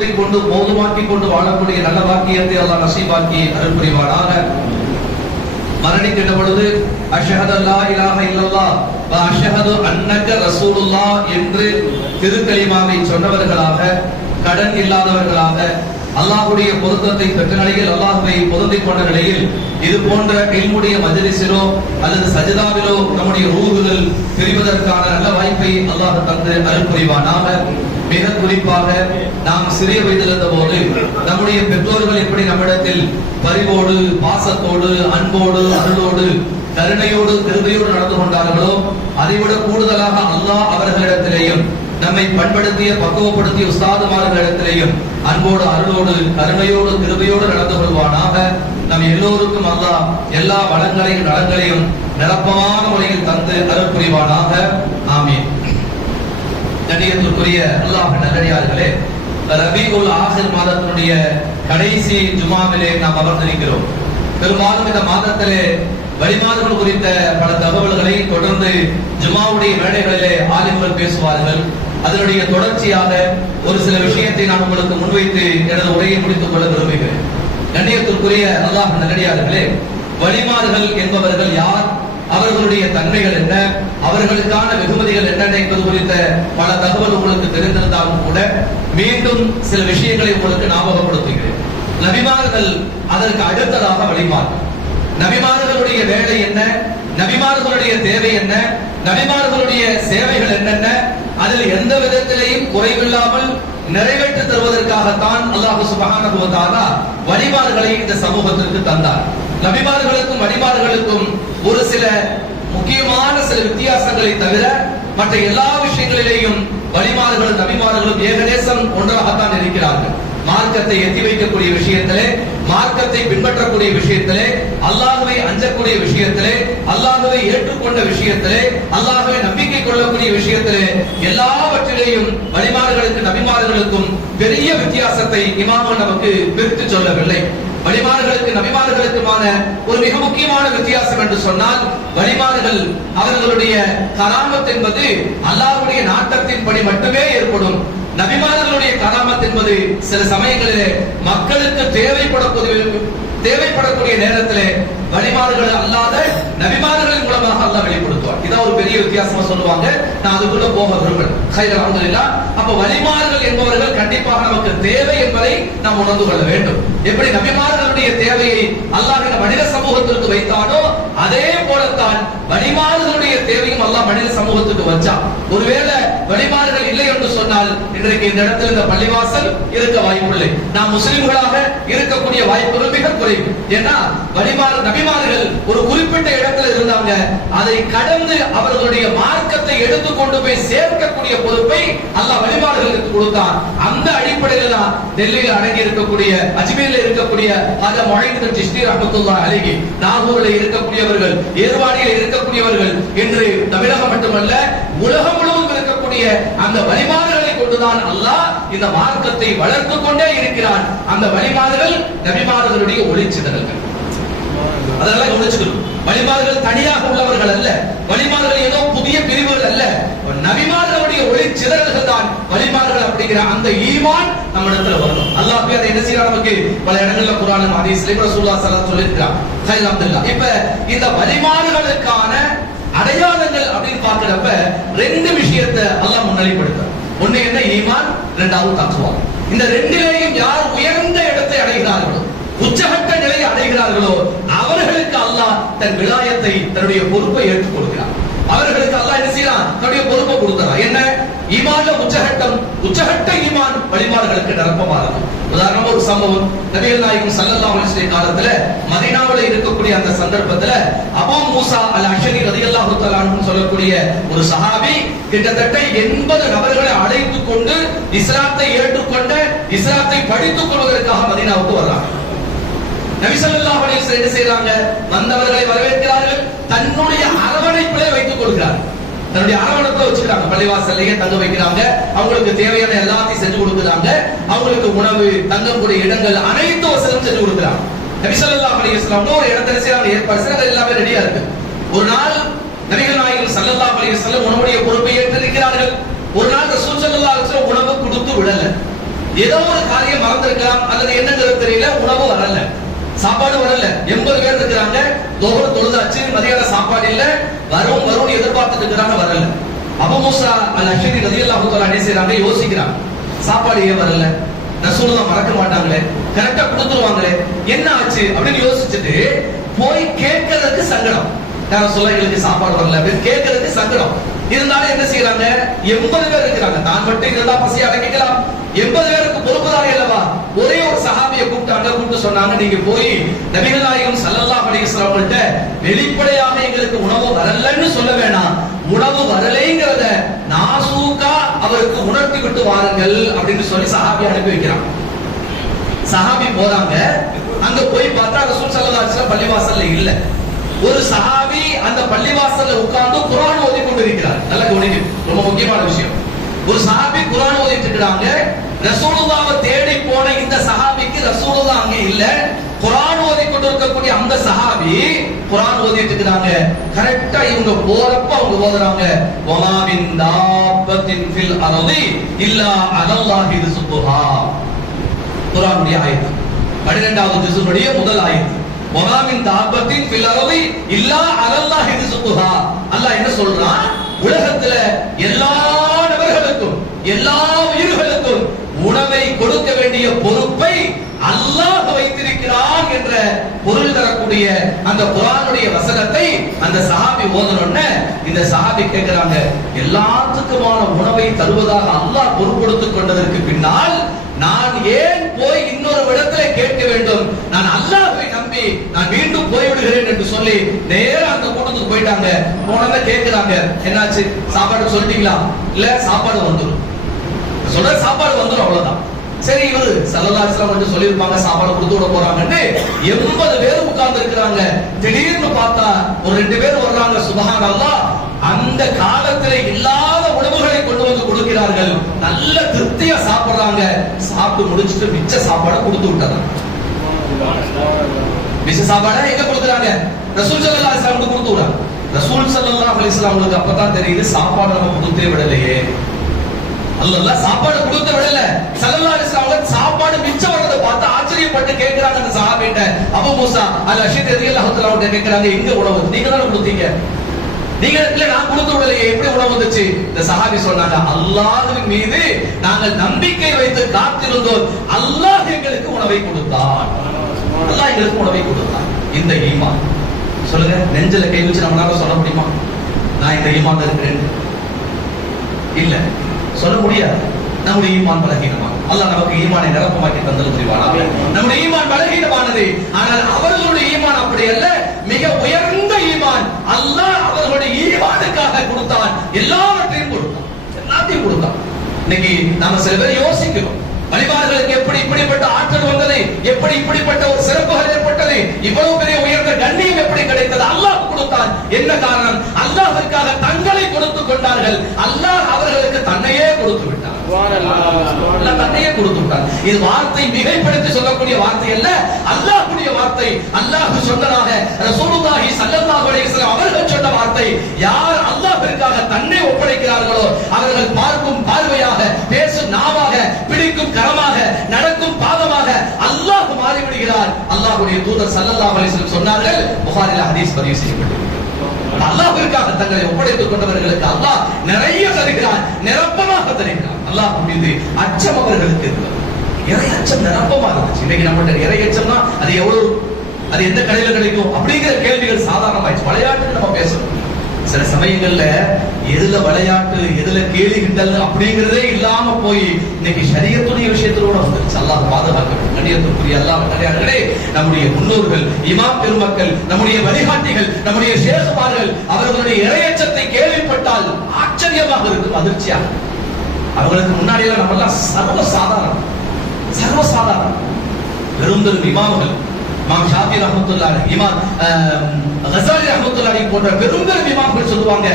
கொண்டு மோதுமாக்கி கொண்டு வாழக்கூடிய நல்ல வாக்கியத்தை அல்லாஹ் நசீபாக்கி அருள் புரிவானாக. மரணிக்கின்ற பொழுது அஷ்ஹது அல்லா இலாஹ இல்லல்லாஹ் வ அஷ்ஹது அன்னக ரசூலுல்லாஹ் என்று திருக்கலிமாவை சொன்னவர்களாக, கடன் இல்லாதவர்களாக, அல்லாஹ்வுடைய பொருத்தத்தை பெற்ற நிலையில், அல்லாஹ்வை பொருந்திக் கொண்ட நிலையில் இது போன்ற இல்முடைய மஜ்லிஸிலோ அல்லது சஜிதாவிலோ நம்முடைய ரூஹுகள் பிரிவதற்கான நல்ல வாய்ப்பை அல்லாஹ் தந்து அருள் புரிவானாக. மிக குறிப்பாக நாம் சிறிய வயதில் இருந்த போது நம்முடைய பெற்றோர்கள் எப்படி நம்மிடத்தில் பரிவோடு, பாசத்தோடு, அன்போடு, அருளோடு, கருணையோடு, கிருபையோடு நடந்து கொண்டார்களோ அதைவிட கூடுதலாக அல்லாஹ் அவர்களிடத்திலேயும் நம்மை பண்படுத்திய, பக்குவப்படுத்திய உஸ்தாதுமார்களிடத்திலேயும் அன்போடு, அருளோடு, கருணையோடு, கிருபையோடு நடந்து கொள்வானாக. நம் எல்லோருக்கும் அல்லாஹ் எல்லா வளங்களையும் நலங்களையும் நிரப்பமான முறையில் தந்து அருள் புரிவானாக. ஆமீன். கண்ணியத்திற்குரிய அல்லாஹ் நல்லடியார்களே, ரபீஉல் ஆஹிர் மாதத்தினுடைய கடைசி ஜுமாவிலே நாம் அமர்ந்திருக்கிறோம். பெரும்பாலும் இந்த மாதத்திலே வழிமாறுகள் குறித்த பல தகவல்களை தொடர்ந்து ஜுமாவுடைய மேடைகளிலே ஆலிம்கள் பேசுவார்கள். அதனுடைய தொடர்ச்சியாக ஒரு சில விஷயத்தை நான் உங்களுக்கு முன்வைத்து எனது உரையை முடித்துக் கொள்ள விரும்புகிறேன். கண்ணியத்திற்குரிய அல்லாஹ் நல்லடியார்களே, வழிமாறுகள் என்பவர்கள் யார், அவர்களுடைய தன்மைகள் என்ன, அவர்களுக்கான வெகுமதிகள் என்னென்ன என்பது குறித்த பல தகவல் உங்களுக்கு தெரிந்திருந்தாலும் கூட மீண்டும் சில விஷயங்களை உங்களுக்கு ஞாபகப்படுத்துகிறேன். நபிமார்கள் அதற்கு அடுத்ததாக வழிமார்கள். நபிமார்களுடைய வேலை என்ன, நபிமார்களுடைய தேவை என்ன, நபிமார்களுடைய சேவைகள் என்னென்ன, அதில் எந்த விதத்திலேயும் குறைவில்லாமல் நிறைவேற்றி தருவதற்காகத்தான் அல்லாஹ் சுப்ஹானஹு வ தஆலா வழிமார்களை இந்த சமூகத்திற்கு தந்தார். நபிமார்களுக்கும் வழிமார்களுக்கும் ஒரு சில முக்கியமான சில வித்தியாசங்களை தவிர மற்ற எல்லா விஷயங்களிலேயும் வழிமார்களும் நபிமார்களும் ஏகதேசம் ஒன்றாகத்தான் இருக்கிறார்கள். மார்க்கத்தை எத்தி வைக்கக்கூடிய விஷயத்திலே, மார்க்கத்தை பின்பற்றக்கூடிய விஷயத்திலே, அல்லாஹ்வை அஞ்சக்கூடிய விஷயத்திலே, அல்லாஹ்வை ஏற்றுக்கொண்ட விஷயத்திலே, அல்லாஹ்வை நம்பிக்கை கொள்ளக்கூடிய விஷயத்திலே, எல்லாவற்றிலேயும் வழிமார்களுக்கு நபிமார்களுக்கும் பெரிய வித்தியாசத்தை இமாம்கள் நமக்கு பிரித்து சொல்லவில்லை. வழிமார்களுக்கு நபிமார்களுக்குமான ஒரு மிக முக்கியமான வித்தியாசம் என்று சொன்னால், வழிமார்கள் அவர்களுடைய கராமத் என்பது அல்லாஹ்வுடைய நாட்டத்தின்படி மட்டுமே ஏற்படும். நபிமார்களுடைய கராமத் என்பது சில சமயங்களிலே மக்களுக்கு தேவைப்படக்கூடிய நேரத்திலே வழிமாறுகள் அல்லாத நபிமார்களின் மூலமாக அல்லாஹ் வெளிப்படுத்துவார். இதான் ஒரு பெரிய வித்தியாசமா சொல்லுவாங்க. நான் அதுக்குள்ள போக விரும்புகிறேன். அல்ஹம்துலில்லாஹ். அப்ப வழிமாறுகள் என்பவர்கள் கண்டிப்பாக நமக்கு தேவை என்பதை நாம் உணர்ந்து கொள்ள வேண்டும். எப்படி நபிமார்களுடைய தேவையை அல்லாஹ் இந்த மனித சமூகத்திற்கு வைத்தானோ அதே போலத்தான் வழிமாறுகளுடைய தேவையும் அல்லாஹ் மனித சமூகத்துக்கு வச்சான். ஒருவேளை வழிமாறுகள் இல்லை என்று சொன்னால் இன்றைக்கு இந்த இடத்தில் இந்த பள்ளிவாசல் இருக்க வாய்ப்பில்லை. நாம் முஸ்லிம்களாக இருக்கக்கூடிய வாய்ப்புகள் மிக குறைவு. ஏன்னா நபிமார்கள் ஒரு குறிப்பிட்ட இடத்துல இருந்தாங்க. அதை கடந்து அவர்களுடைய மார்க்கத்தை எடுத்துக்கொண்டு போய் சேர்க்கக்கூடிய பொறுப்பை அல்லாஹ் வழிமார்களுக்கு கொடுத்தான். அந்த அடிப்படையில் தான் டெல்லியில் அடங்கி இருக்கக்கூடிய, அஜ்மீரில் இருக்கக்கூடிய ஹஜ்ரத் முஹைமின் சிஷ்தி ரஹ்மத்துல்லாஹி அலைஹி, நாகூரில் இருக்கக்கூடியவர்கள், ஏர்வாடியில் இருக்கக்கூடியவர்கள், இன்று தமிழகம் மட்டுமல்ல உலகம் முழுவதும் இருக்கக்கூடிய அந்த வழிமாறுகளை கொண்டுதான் அல்லாஹ் இந்த மார்க்கத்தை வளர்த்துக் கொண்டே இருக்கிறான். அந்த வழிமாறுகள் நபிமார்களுடைய ஒளிச்சிதறல்கள். அதெல்லாம் கவனிச்சுக்கணும். வழிமாறுகள் தனியாக உள்ளவர்கள் அல்ல, வழிமாறுகள் ஏதோ புதிய பிரிவுகள் அல்ல, நபிமார்களுடைய ஒளிச்சிதறல்கள் தான் வழிமாறுகள். அப்படிங்கிற அந்த ஈமான் நம்ம இடத்துல வரணும். அல்லாஹ் அதை என்ன செய்யறான், நமக்கு பல இடங்கள்ல குர்ஆன் ஹதீஸ்ல ரசூலுல்லாஹ் ஸல்லல்லாஹு அலைஹி வஸல்லம் சொல்லிருக்காங்க. அல்ஹம்துலில்லாஹ். இப்ப இந்த வழிமாறுகளுக்கான அடையாளங்கள் அப்படின்னு பார்க்கிறப்ப ரெண்டு விஷயத்தை அல்லாஹ் முன்னிலைப்படுத்துறான். ஒண்ணு என்ன, ஈமான், இரண்டாவது தக்வா. இந்த ரெண்டிலேயும் யார் உயர்ந்த இடத்தை அடைகிறார்களோ, உச்சகட்ட நிலையை அடைகிறார்களோ அவர்களுக்கு அல்லாஹ் தன் விலாயத்தை, தன்னுடைய பொறுப்பை ஏற்றுக் கொடுக்கிறார். அவர்களுக்கு அல்லாஹ் என்ன செய்யறான், தன்னுடைய பொறுப்பை கொடுக்கிறார். என்ன, ஈமான்ல உச்சகட்ட ஈமான் வழிமாறுகளுக்கு நிரப்பமானது. உதாரணமா ஒரு சம்பவம், நபிகள் நாயகம் ஸல்லல்லாஹு அலைஹி வஸல்லம் காலத்துல மதீனாவுல இருக்கக்கூடிய அந்த சந்தர்ப்பத்துல அபூ மூசா அல் அஷரி ரலியல்லாஹு தஆலா அன்ஹு சொல்லக்கூடிய ஒரு சஹாபி கிட்டத்தட்ட 80 நபர்களை அழைத்துக் கொண்டு இஸ்லாத்தை ஏற்றுக்கொண்ட, இஸ்லாத்தை படித்துக் கொள்வதற்காக மதீனாவுக்கு வர்றாங்க. நபி ஸல்லல்லாஹு அலைஹி வஸல்லம் என்ன செய்றாங்க, வந்தவர்களை வரவேற்கிறார்கள், தன்னுடைய அரவணைப்பிலே வைத்துக் கொள்கிறார்கள். தன்னுடைய அரவணைப்பை வச்சுக்கிறாங்க, பள்ளிவாசல்லையே தங்க வைக்கிறாங்க, அவங்களுக்கு தேவையான எல்லாத்தையும் செஞ்சு கொடுக்குறாங்க, அவங்களுக்கு உணவு, தங்கக்கூடிய இடங்கள் அனைத்து வசதியும் செஞ்சு கொடுக்குறாங்க. நபி ஸல்லல்லாஹு அலைஹி வஸல்லம் ஒரு இடத்துல செய்றாங்க, ஏற்பாடு எல்லாமே ரெடியா இருக்கு. ஒரு நாள் நபிகள் நாயகம் ஸல்லல்லாஹு அலைஹி வஸல்லம் உணவுடைய பொறுப்பை ஏற்றிருக்கிறார்கள். ஒரு நாள் ரசூல் ஸல்லல்லாஹு அலைஹி வஸல்லம் உணவு கொடுத்து விடல. ஏதோ ஒரு காரியம் மறந்திருக்கலாம் அல்லது என்னங்கிறது தெரியல, உணவு வரல, சாப்பாடு வரல. 80 பேர் இருக்கிறாங்க, தொழுகை தொழுதாச்சு, மதியான சாப்பாடு இல்ல, வரும் எதிர்பார்த்துட்டு இருக்கிறாங்க, வரல. அபூ மூஸா அல்-அஷ்அரி ரலியல்லாஹு தஆலா என்ன செய்றாங்க, யோசிக்கிறாங்க, சாப்பாடு ஏன் வரல, ரசூலுல்லாஹ் மறக்க மாட்டாங்களே, கரெக்டா கொடுத்துருவாங்களே, என்ன ஆச்சு அப்படின்னு யோசிச்சுட்டு போய் கேட்கறதுக்கு சங்கடம். யாரும் சொல்ல எங்களுக்கு சாப்பாடு வரல அப்படின்னு கேட்கறதுக்கு சங்கடம். இருந்தாலும் என்ன செய்யறாங்க, 80 பேர் இருக்கிறாங்க, நான் மட்டும் இதெல்லாம் பசி அடங்கிக்கலாம், 80 பேருக்கு பொறுப்புதானே அல்லவா. ஒரே ஒரு சஹாபியை கூப்பிட்டு சொன்னாங்க, நீங்க போய் நபிகள் நாயகம் ஸல்லல்லாஹு அலைஹி வஸல்லம் அவங்கள்ட்ட வெளிப்படையாக எங்களுக்கு உணவு வரலன்னு சொல்ல வேணாம், உணவு வரலைங்கிறத நாசூக்கா அவருக்கு உணர்த்தி விட்டு வாருங்கள் அப்படின்னு சொல்லி சஹாபி அனுப்பி வைக்கிறாங்க. சஹாபி போறாங்க, அங்க போய் பார்த்தா ரசூல் ஸல்லல்லாஹு அலைஹி வஸல்லம் பள்ளிவாசல்ல இல்ல. ஒரு சஹாபி அந்த பள்ளிவாசல்ல உட்கார்ந்து குர்ஆன் ஓதி கொண்டிருக்கிறார். நல்ல கவனிங்க, ரொம்ப முக்கியமான விஷயம். ஒரு சஹாபி குர்ஆன் ஓதிட்டு இருக்காங்க. ரசூலுல்லாஹ்வை தேடி போன இந்த சஹாபிக்கு ரசூலுல்லாஹ் அங்க இல்ல. குர்ஆன் ஓதி கொண்டிருக்கக்கூடிய அந்த சஹாபி குர்ஆன் ஓதிட்டு இருக்காங்க. கரெக்ட்டா இவங்க போறப்ப அவங்க ஓதுறாங்க, வமா மின் தாபத்தின் ஃபில் அர்தி இல்லா அலல்லாஹி ரிஸ்குஹா. குர்ஆனுடைய ஆயத் 12வது ஜுஸுடைய முதல் ஆயத். வமா மின் தாபத்தின் ஃபில் அர்தி இல்லா அலல்லாஹி ரிஸ்குஹா. அல்லாஹ் என்ன சொல்றான், உலகத்துல எல்லா நபர்களுக்கும் எல்லா உயிர்களுக்கும் உணவை கொடுக்க வேண்டிய பொறுப்பை அல்லாஹ் வைத்திருக்கிறான் என்ற பொருள் தரக்கூடிய அந்த குர்ஆனுடைய வசனத்தை அந்த சஹாபி ஓதனோன்னு இந்த சஹாபி கேட்கிறாங்க, எல்லாத்துக்குமான உணவை தருவதாக அல்லாஹ் பொறுப்படுத்திக் கொண்டதற்கு பின்னால் நான் ஏன் போய் இன்னொரு இடத்துல கேட்க வேண்டும், நான் அல்லாஹ்வை நம்பி நான் மீண்டும் போய்விடுகிறேன் என்று சொல்லி நேரா அந்த கூட்டத்துக்கு போயிட்டாங்க. போனத கேட்கிறாங்க, என்னாச்சு, சாப்பாடு சொல்லிட்டீங்களா, இல்ல சாப்பாடு வந்துடும், சொல்ற சாப்பாடு வந்துடும், அவ்வளவுதான். சரி, இவரு ஸல்லல்லாஹு அலைஹி வஸல்லம் வந்து சொல்லிருப்பாங்க சாப்பாடு கொடுத்து விட போறாங்கன்னு 80 பேர் உட்கார்ந்து இருக்கிறாங்க. திடீர்னு பார்த்தா ஒரு 2 பேர் வர்றாங்க, சுப்ஹானல்லாஹ், அந்த காலத்துல இல்லாத உணவுகளை கொண்டு வந்து கொடுக்கிறார்கள். நல்ல திருப்தியா சாப்பிடுறாங்க. சாப்பிட்டு முடிச்சிட்டு மிச்ச சாப்பாடை கொடுத்து விட்டாங்க. மிச்ச சாப்பாடை எங்க கொடுக்குறாங்க, ரசூல் ஸல்லல்லாஹு அலைஹி வஸல்லம் கொடுத்து விடுறாங்க. ரசூல் ஸல்லல்லாஹு அலைஹி வஸல்லம் அவங்களுக்கு அப்பதான் தெரியுது சாப்பாடு நம்ம கொடுத்தே விடலையே, அல்லாஹ் சாப்பாடு கொடுத்து விடல. ஸல்லல்லாஹு அலைஹி வஸல்லம் சாப்பாடு மிச்சம் வரத பார்த்து ஆச்சரியப்பட்டு கேக்குறாங்க அந்த சஹாபிட்ட, அபூ மூஸா அல்-அஷ்அரி ரலியல்லாஹு தஆலா அவர்கள் கேக்குறாங்க, எங்க உணவு, நீங்க தான கொடுத்தீங்க, நீங்க இல்ல நான் கொடுத்து விடலையே, எப்படி உணவு வந்துச்சு? இந்த சஹாபி சொன்னாங்க, அல்லாஹ்வின் மீது நாங்கள் நம்பிக்கை வைத்து காத்திருந்தோம், அல்லாஹ் எங்களுக்கு உணவை கொடுத்தான், அல்லாஹ் எங்களுக்கு உணவை கொடுத்தான். இந்த ஈமான் சொல்லுங்க, நெஞ்சில கை வச்சு நம்மளால சொல்ல முடியுமா நான் இந்த ஈமான்ல இருக்கிறேன்? இல்ல, சொல்ல முடியாது. நம்முடைய ஈமான் பலகீனமானது. அல்லாஹ் நமக்கு ஈமானை நிரப்பமாக்கி தந்தல் புரிவானாக. நம்முடைய ஈமான் பலகீனமானது, ஆனால் அவர்களுடைய ஈமான் அப்படி அல்ல, மிக உயர்ந்த ஈமான். அல்லாஹ் அவர்களுடைய ஈமானுக்காக கொடுத்தான், எல்லாவற்றையும் கொடுத்தான், எல்லாத்தையும் கொடுத்தான். இன்னைக்கு நாம சில பேர் யோசிக்கிறோம், வழிபாடுகளுக்கு எப்படி இப்படிப்பட்ட ஆற்றல் வந்தது, எப்படி இப்படிப்பட்ட ஒரு சிறப்புகள் ஏற்பட்டது, இவ்வளவு பெரிய உயர்ந்த கண்ணியம் எப்படி கிடைத்தது? அல்லாஹ் கொடுத்தான். என்ன காரணம்? அல்லாஹ்விற்காக தங்களை கொடுத்துக் கொண்டார்கள். அல்லாஹ் அவர்களுக்கு தன்னையே கொடுத்து விட்டார். அல்லாஹ் தன்னையே கொடுத்து விட்டார். இது வார்த்தை மிகைப்படுத்தி சொல்லக்கூடிய வார்த்தை அல்ல, அல்லாஹ்வுடைய வார்த்தை. அல்லாஹ் சொன்னதாக ரசூலுல்லாஹி ஸல்லல்லாஹு அலைஹி வஸல்லம் அவர்கள் சொன்ன வார்த்தை. யார் அல்லாஹ்விற்காக தன்னை ஒப்படைக்கிறார்களோ அவர்கள் பார்க்கும் பார்வையாக, பேசும் நாவாக, பிடிக்கும் கரமாக, நடக்கும் பாதமாக அல்லாஹ் மாறிவிடுகிறார். அல்லாஹ்வுடைய தூதர் ஸல்லல்லாஹு அலைஹி வஸல்லம் சொன்னார்கள், புகாரில் ஹதீஸ் பதிவு செய்யப்பட்டிருக்கிறது. அல்லாஹ்விற்காக தங்களை ஒப்படைத்துக் கொண்டவர்களுக்கு அல்லாஹ் நிறைய தருகிறான், நிரப்பமாக தருகிறான். அல்லாஹ் மீது அச்சம் அவர்களுக்கு இருக்கிறது. இறை அச்சம் நிரப்பமா இருந்துச்சு. இன்னைக்கு நம்மகிட்ட இறை அச்சம்னா அது எவ்வளவு, அது எந்த கடையில கிடைக்கும் அப்படிங்கிற கேள்விகள் சாதாரணமாயிடுச்சு. விளையாட்டுக்கு நம்ம பேசணும். சில சமயங்கள்ல எதுல விளையாட்டு, எதுல கேலி கிண்டல் அப்படிங்கிறதே இல்லாம போய் இன்னைக்கு ஷரியத்துடைய விஷயத்தோட வந்துருச்சு. அல்லாஹ் பாதுகாக்க வேண்டும். கண்ணியத்துக்குரிய அல்லாஹ் நல்லடியார்களே, நம்முடைய முன்னோர்கள், இமாம் பெருமக்கள், நம்முடைய வழிகாட்டிகள், நம்முடைய ஷேகுமார்கள் அவர்களுடைய இறையச்சத்தை கேள்விப்பட்டால் ஆச்சரியமாக இருக்கும், அதிர்ச்சியாக. அவங்களுக்கு முன்னாடி எல்லாம் நம்ம எல்லாம் சர்வசாதாரணம். பெரும்பெரும் இமாம்கள், இமாம் ஷாஃபி ரஹ்மத்துல்லாஹி, இமாம் கஸாலி ரஹ்மத்துல்லாஹி போன்ற பெரும்பெரும் இமாம்கள் சொல்லுவாங்க,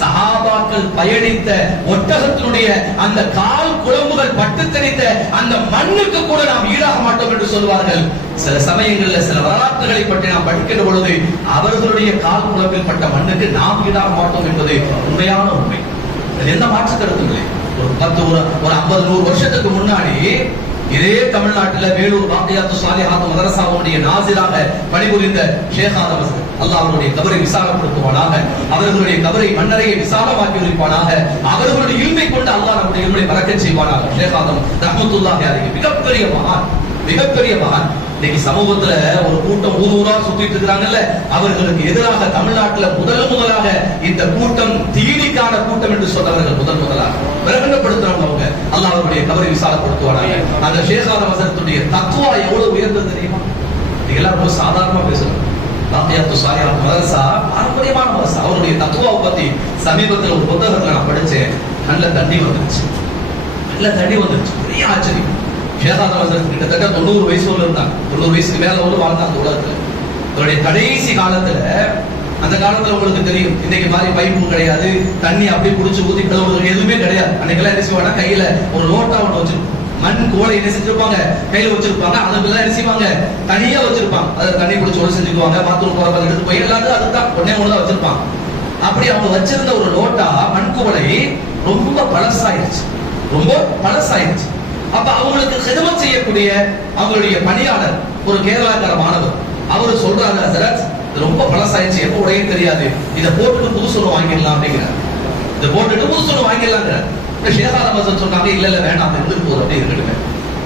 சஹாபாக்கள் பயணித்த ஒட்டகத்தினுடைய அந்த கால் குழம்புகள் பட்டு தெரித்த அந்த மண்ணுக்கு கூட நாம் ஈடாக மாட்டோம் என்று சொல்வார்கள். சில சமயங்கள்ல சில வரலாற்றுகளை பற்றி நாம் படிக்கிற பொழுது அவர்களுடைய கால் குழம்பில் பட்ட மண்ணுக்கு நாம் ஈடாக மாட்டோம் என்பது உண்மையான உண்மை. எந்த மாற்று கருத்தும் இல்லை. ஒரு 50-100 வருஷத்துக்கு முன்னாடி இதே தமிழ்நாட்டுல வேலூர் வாக்கியாத்து சாலிஹாத் மதரசாவுடைய நாசிராக பணிபுரிந்த ஷேக் ஆதம் அல்லாஹ் அவருடைய கபரை விசாலப்படுத்துவானாக, அவர்களுடைய கபரை மன்னரையை விசாலமாக்கி வைப்பானாக, அவர்களுடைய இல்மை கொண்டு அல்லாஹ் நம்முடைய இல்மை பறக்கச் செய்வானாக. ஷேக் ஆதம் ரஹ்மத்துல்லாஹி அலைஹி மிகப்பெரிய மகான், மிகப்பெரிய மகான். இன்னைக்கு சமூகத்துல ஒரு கூட்டம் ஊரூரா சுத்திட்டு இருக்கிறாங்கல்ல, அவர்களுக்கு எதிராக தமிழ்நாட்டுல முதலாக இந்த கூட்டம் தீனிக்கான கூட்டம் என்று சொன்னவர்கள் முதலாக பிரகடனப்படுத்துறவங்க அவங்க. அல்லாஹ் அவருடைய கபரை விசாலப்படுத்துவானாங்க. அந்த ஷேக் ஆதம் ஹஸரத்துடைய தக்வா எவ்வளவு உயர்ந்தது தெரியுமா? இதெல்லாம் ரொம்ப சாதாரணமா பேசுறோம். வாக்கியாத்து சாலிஹாத் மதரசா பாரம்பரியமான மதரசா. அவருடைய தக்வாவை பத்தி சமீபத்தில் ஒரு புத்தகத்துல நான் படிச்சேன். நல்ல தண்ணி வந்துருச்சு, நல்ல தண்ணி வந்துருச்சு. பெரிய ஆச்சரியம். ஷேக் ஆதம் ஹஸரத் கிட்டத்தட்ட 90 வயசுல இருந்தாங்க. 90 வயசுக்கு மேல வந்து வாழ்ந்தாங்க உலகத்துல. அவருடைய கடைசி காலத்துல, அந்த காலத்துல உங்களுக்கு தெரியும், இன்னைக்கு மாதிரி பைப்பும் கிடையாது, தண்ணி அப்படியே குடிச்சு ஊத்தி கழுவுறது எதுவுமே கிடையாது. அன்னைக்கெல்லாம் என்ன செய்வாங்க, கையில ஒரு லோட்டா ஒன்று வச்சிருப்பாங்க, மண் கோலை என்ன செஞ்சிருப்பாங்க கையில வச்சிருப்பாங்க. அதுக்குள்ள என்ன செய்வாங்க, தனியா வச்சிருப்பாங்க. அதை தண்ணி குடிச்சு ஒரு செஞ்சுக்குவாங்க, பாத்ரூம் போறப்ப எடுத்து போய் எல்லாரும் அதுதான் ஒன்னே ஒண்ணுதான் வச்சிருப்பாங்க. அப்படி அவங்க வச்சிருந்த ஒரு லோட்டா மண் குவளை ரொம்ப பழசாயிருச்சு, ரொம்ப பழசாயிருச்சு. அப்ப அவங்களுக்கு ஹிதமத் செய்யக்கூடிய அவங்களுடைய பணியாளர் ஒரு கேரளாக்கார மாணவர், அவரு சொல்றாரு, ஹஸரத் ரொம்ப பழசாயிருச்சு, எப்ப உடையும் தெரியாது, இதை போட்டுட்டு புதுசு ஒன்று வாங்கிடலாம் அப்படிங்கிறார். இதை போட்டுட்டு புதுசு ஒன்று வாங்கிடலாங்கிறார். ஷேக் ஆதம் ஹஸரத் சொன்னாங்க, இல்ல இல்ல வேண்டாம், அது இருந்துட்டு போதும், அப்படி இருக்கட்டுமே,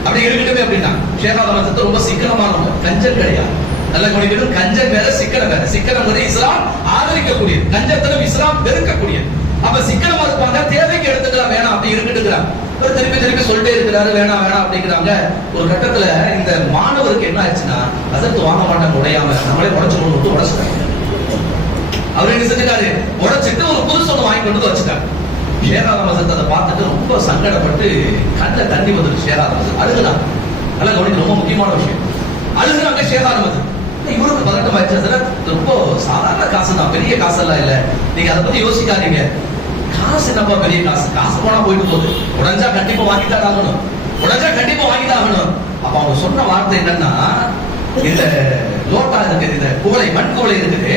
அப்படி இருக்கட்டுமே அப்படின்னா. ஷேக் ஆதம் ஹஸரத் ரொம்ப சிக்கனமானவங்க, கஞ்சன் கிடையாது. நல்ல கவனிக்கணும், கஞ்சன் வேற சிக்கனம் வேற. சிக்கனம் வந்து இஸ்லாம் ஆதரிக்கக்கூடியது, கஞ்சத்தனம் இஸ்லாம் வெறுக்கக்கூடியது. அப்ப சிக்கனமா இருப்பாங்க, தேவைக்கு எடுத்துக்கலாம், வேணாம் அப்படி இருக்கட்டுங்கிறாங்க. திருப்பி திருப்பி சொல்லிட்டே இருக்கிறாரு, வேணாம் வேணாம் அப்படிங்கிறாங்க. ஒரு கட்டத்துல இந்த மாணவருக்கு என்ன ஆச்சுன்னா, ஹஸரத் வாங்க மாட்டாங்க உடையாம, நம்மளே உடைச்சிடணும் உடைச்சிட்டாங்க. அவர் என்ன செஞ்சுட்டாரு, உடைச்சிட்டு ஒரு புதுசு ஒன்று வாங்கி கொண்டு வச்சுட்டாங்க. ஷேக் ஆதம் ஹஸரத் அதை பார்த்துட்டு ரொம்ப சங்கடப்பட்டு கண்ணுல தண்ணி வந்துருக்கு. ஷேக் ஆதம் ஹஸரத் அழுகுறாங்க. நல்லா கவனிக்க, ரொம்ப முக்கியமான விஷயம். அழுகுறாங்க ஷேக் ஆதம் ஹஸரத். இவருக்கு பதட்டம் ஆயிடுச்சு, ரொம்ப சாதாரண காசு தான், பெரிய காசு எல்லாம் இல்ல, நீங்க அதை பத்தி யோசிக்காதீங்க, காசு நம்ம பெரிய காசு, காசு போனா போயிட்டு போகுது, உடஞ்சா கண்டிப்பா வாங்கிதான் ஆகணும், உடஞ்சா கண்டிப்பா வாங்கிதான் ஆகணும். அப்ப அவங்க சொன்ன வார்த்தை என்னன்னா, இந்த லோட்டா இருக்குது, இந்த குவளை மண் குவளை இருக்குது,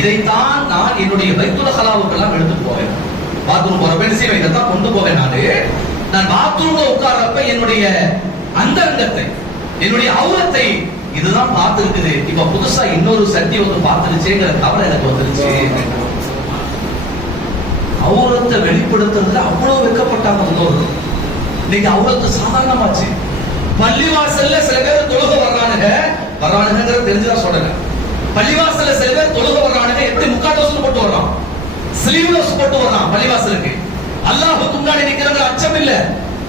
இதைத்தான் நான் என்னுடைய பைத்துல் கலாவுக்கெல்லாம் எடுத்துட்டு போவேன். பாத்ரூம் போறப்ப செய்வேன், இதைத்தான் கொண்டு போவேன். நான் பாத்ரூம்ல உட்கார்றப்ப என்னுடைய அந்தரங்கத்தை, என்னுடைய அவுரத்தை இதுதான் பார்த்திருக்குது. இப்ப புதுசா இன்னொரு சட்டி வந்து பார்த்துருச்சேங்கிற கவலை எனக்கு வந்துருச்சு. அவுரத்தை வெளிப்படுத்துறதுல அவ்வளவு வெட்கப்பட்டாங்க முன்னோர்கள். இன்னைக்கு அவுரத்து சாதாரணமாச்சு. பள்ளிவாசல்ல சில பேர் தொழுக வர்றானுங்க தெரிஞ்சுதான் சொல்றேன். பள்ளிவாசல்ல சில பேர் தொழுக வர்றானுங்க, எப்படி முக்காட்டோஸ் போட்டு வர்றான், ஸ்லீவ்லெஸ் போட்டு வர்றான் பள்ளிவாசலுக்கு. அல்லாஹ்வுக்கு முன்னாடி நிக்கிறவங்க அச்சம் இல்ல,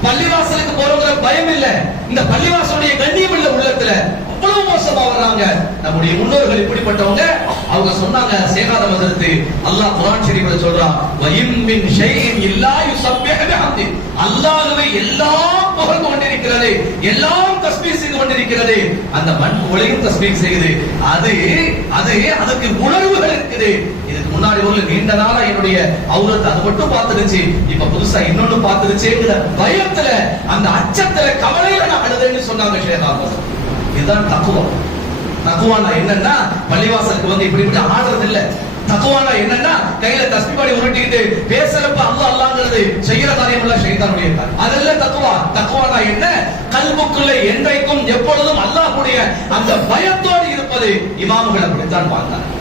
பள்ளிவாசலுக்கு போறவங்க பயம் இல்ல, இந்த பள்ளிவாசலுடைய கண்ணியம் இல்ல உள்ளத்துல. அவ்வளவு மோசமா வர்றாங்க நம்முடைய முன்னோர்கள். இப்படிப்பட்டவங்க அவங்க சொன்னாங்க, ஷேக் ஆதம் ஹஸரத், அல்லாஹ் குர்ஆன் ஷரீஃப்ல சொல்றான், வயின் மின் ஷைஇன் இல்லா யுஸப்பிஹு பிஹம்தி, அல்லாஹ்வை எல்லாம் புகழ்ந்து கொண்டிருக்கிறது, எல்லாம் தஸ்பீஹ் செய்து கொண்டிருக்கிறது. அந்த மண் குவளையும் தஸ்பீஹ் செய்யுது. அதுக்கு உணர்வுகள் இருக்குது. இதுக்கு முன்னாடி ஒரு நீண்ட நாளா என்னுடைய அவுரத் அது மட்டும் பார்த்துருச்சு, இப்ப புதுசா இன்னொன்னு பார்த்துருச்சுங்கிற பயத்துல, அந்த அச்சத்துல, கவலையில நான் அழுதேன்னு சொன்னாங்க ஷேக் ஆதம். இதுதான் தக்குவா. தக்குவானா என்னன்னா, பள்ளிவாசலுக்கு வந்து இப்படி இப்படி ஆடுறது இல்ல. தக்குவானா என்னன்னா, கையில தஸ்பீஹ் பாடி உருட்டிட்டு பேசுறப்ப அல்லாஹ் அல்லாஹ்ங்கிறது, செய்யற காரியம் எல்லாம் ஷைத்தானுடைய காரியம். அதெல்லாம் தக்குவா. தக்குவானா என்ன, கல்புக்குள்ள என்றைக்கும் எப்பொழுதும் அல்லாஹ்வுடைய அந்த பயத்தோடு இருப்பது. இமாம்கள் அப்படித்தான் வாழ்ந்தார்கள்,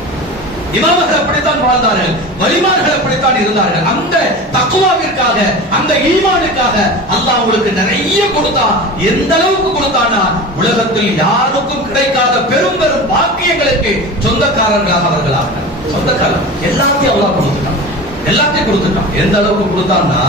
இமாம்கள் அப்படித்தான் வாழ்ந்தார்கள், வலிமார்கள் அப்படித்தான் இருந்தார்கள். அந்த தக்வாவிற்காக, அந்த ஈமானுக்காக அல்லாஹ் உங்களுக்கு நிறைய கொடுத்தான். எந்த அளவுக்கு கொடுத்தானா, உலகத்தில் யாருக்கும் கிடைக்காத பெரும் பெரும் பாக்கியங்களுக்கு சொந்தக்காரர்களாக அவர்களாக, சொந்தக்காரர் எல்லாத்தையும் அல்லாஹ் கொடுத்துட்டான், எல்லாத்தையும் கொடுத்துட்டான். எந்த அளவுக்கு கொடுத்தான்னா,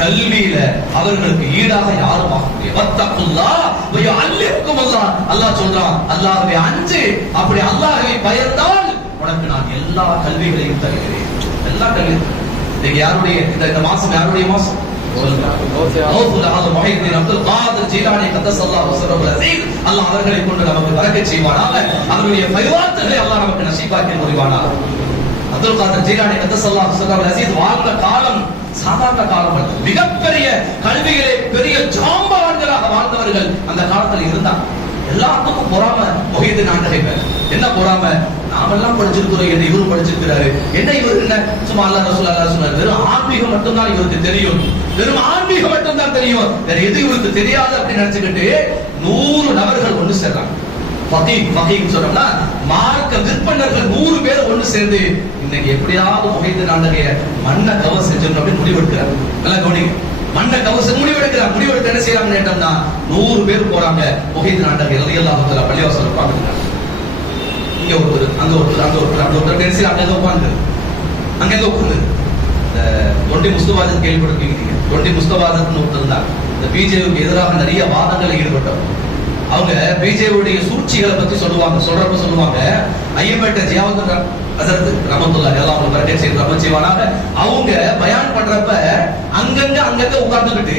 கல்வியில அவர்களுக்கு ஈடாக யாரும் ஆக முடியாது. வத்தகுல்லாஹ் வ யுஅல்லிமுக்குமுல்லாஹ், அல்லாஹ் சொல்றான், அல்லாஹ்வை அஞ்சு, அப்படி அல்லாஹ்வை பயந்தால் உனக்கு நான் எல்லா கல்விகளையும் தருகிறேன், எல்லா கல்வியும். இன்னைக்கு யாருடைய இந்த மாசம், யாருடைய மாசம்? அப்துல் காதர் ஜீலானி கத்தஸல்லாஹு சிர்ரஹுல் அஸீஸ், அல்லாஹ் அவர்களை கொண்டு நமக்கு பரக்கத் செய்வானாக, அவருடைய ஃபைவாத்துகளை அல்லாஹ் நமக்கு நசீபாக்கி முடிவானாக. அப்துல் காதர் ஜீலானி கத்தஸல்லாஹு சிர்ரஹுல் அஸீஸ் வாழ்ந்த காலம் சாதாரண காலம் அல்ல. மிகப்பெரிய கல்வியிலே பெரிய ஜாம்பவான்களாக வாழ்ந்தவர்கள் அந்த காலத்தில் இருந்தாங்க. எல்லாத்துக்கும் பொறாம முஹிதீன் நாட்டை பேர். என்ன பொறாம? நாமெல்லாம் படிச்சிருக்கிறோம், என்ன இவரும் படிச்சிருக்கிறாரு, என்ன இவர் என்ன சும்மா அல்லாஹ் ரசூல் அல்லாஹ் சொன்னார், வெறும் ஆன்மீகம் மட்டும்தான் இவருக்கு தெரியும், வெறும் ஆன்மீகம் மட்டும்தான் தெரியும், வேற எது இவருக்கு தெரியாது அப்படின்னு நினைச்சுக்கிட்டு 100 நபர்கள் ஒண்ணு சேர்றாங்க. ஃபகீஹ் சொன்னோம்னா மார்க்க விற்பனர்கள் 100 பேர் ஒண்ணு சேர்ந்து இன்னைக்கு எப்படியாவது முஹைதீன் நாண்டகைய மண்ணை கவர் செஞ்சிடணும் அப்படின்னு முடிவெடுக்கிறாங்க. நல்லா கவனிங்க, மண்ணை கவர் முடிவெடுக்கிறாங்க. முடிவெடுத்து என்ன செய்யறாங்கன்னு கேட்டோம்னா 100 பேர் போறாங்க முஹைதீன் நாண்டகை ரலியல்லாஹு தஆலா பள்ளிவாசல்ல உட்கார்ந்துட்டாங்க. இங்க ஒருத்தர், அங்க ஒருத்தர், அங்க ஒருத்தர், அங்க ஒருத்தர் என்ன செய்யறாங்க, அங்க உட்கார்ந்து அங்க உட்கார்ந்து இந்த தொண்டி முஸ்தபாஜத் கேள்விப்பட்டிருக்கீங்க. தொண்டி முஸ்தபாஜத்னு ஒருத்தர் தான் இந்த பிஜேபிக்கு எதிராக நிறைய வாதங்களில் ஈடுபட்டவர். அவங்க பிஜேபியுடைய சூழ்ச்சிகளை பத்தி சொல்லுவாங்க. ஐயம்பேட்டை ஜியாவுதீன் ஹஸரத் ரஹ்மத்துல்லாஹி அலைஹி அவங்க பரக்கத் செய்து ரஹ்மத் அவங்க பயான் பண்றப்ப அங்கங்க உட்கார்ந்துகிட்டு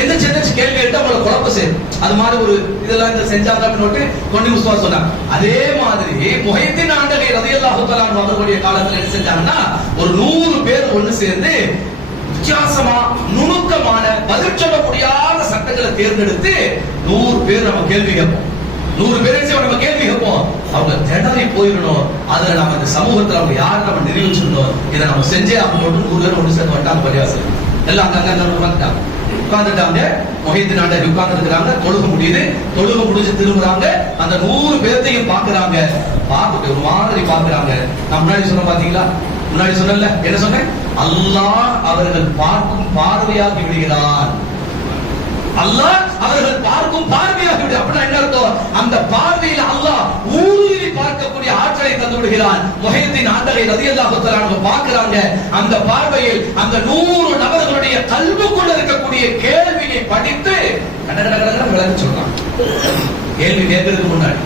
எந்திரிச்சு கேள்வி கேட்டு அவங்கள குழப்ப செய்யும். அது மாதிரி ஒரு இதெல்லாம் இந்த செஞ்சாங்க அப்படின்னு தொண்டி முஸ்தபா சொன்னாங்க. அதே மாதிரி முஹைதீன் நாண்டகை ரலியல்லாஹு தஆலா அவர்களுடைய காலத்துல என்ன செஞ்சாங்கன்னா ஒரு 100 பேர் ஒண்ணு சேர்ந்து வித்தியாசமா நுணுக்கமான பதில் சொல்ல முடியாத சட்டங்களை தேர்ந்தெடுத்து 100 பேர் நம்ம கேள்வி கேட்போம். 100 பேர் நம்ம கேள்வி கேட்போம். அவங்க திணறி போயிடணும். அதுல நம்ம இந்த சமூகத்துல அவங்க யாரும் நம்ம நிரூபிச்சிடணும். இதை நம்ம செஞ்சே ஆகணும். 100 பேர் ஒன்று சேர்ந்து வந்துட்டாங்க பள்ளிவாசல். எல்லாம் அங்க உட்கார்ந்துட்டாங்க. முஹைதீன் நாண்டகை உட்கார்ந்து இருக்கிறாங்க. தொழுக முடியுது. தொழுக முடிஞ்சு திரும்புறாங்க. அந்த 100 பேர்த்தையும் பாக்குறாங்க. பார்த்துட்டு ஒரு மாதிரி பாக்குறாங்க. நான் முன்னாடி சொன்ன பாத்தீங்களா, முன்னாடி சொன்னல என்ன சொன்னேன், அல்லாஹ் அவர்கள் பார்க்கும் பார்வையாகி விடுகிறான். அல்லாஹ் அவர்கள் பார்க்கும் பார்வையாகி விடு. அப்படின்னா என்ன அர்த்தம், அந்த பார்வையில் அல்லாஹ் ஊடுருவி பார்க்கக்கூடிய ஆற்றலை தந்து விடுகிறான். முஹைதீன் நாண்டகை ரலியல்லாஹு தஆலா அவங்க பார்க்கறாங்க. அந்த பார்வையில் அந்த 100 நபர்களுடைய கல்புக்குள்ள இருக்கக்கூடிய கேள்வியை படித்து கடகடகட விளக்கி சொல்றாங்க. கேள்வி கேட்கறதுக்கு முன்னாடி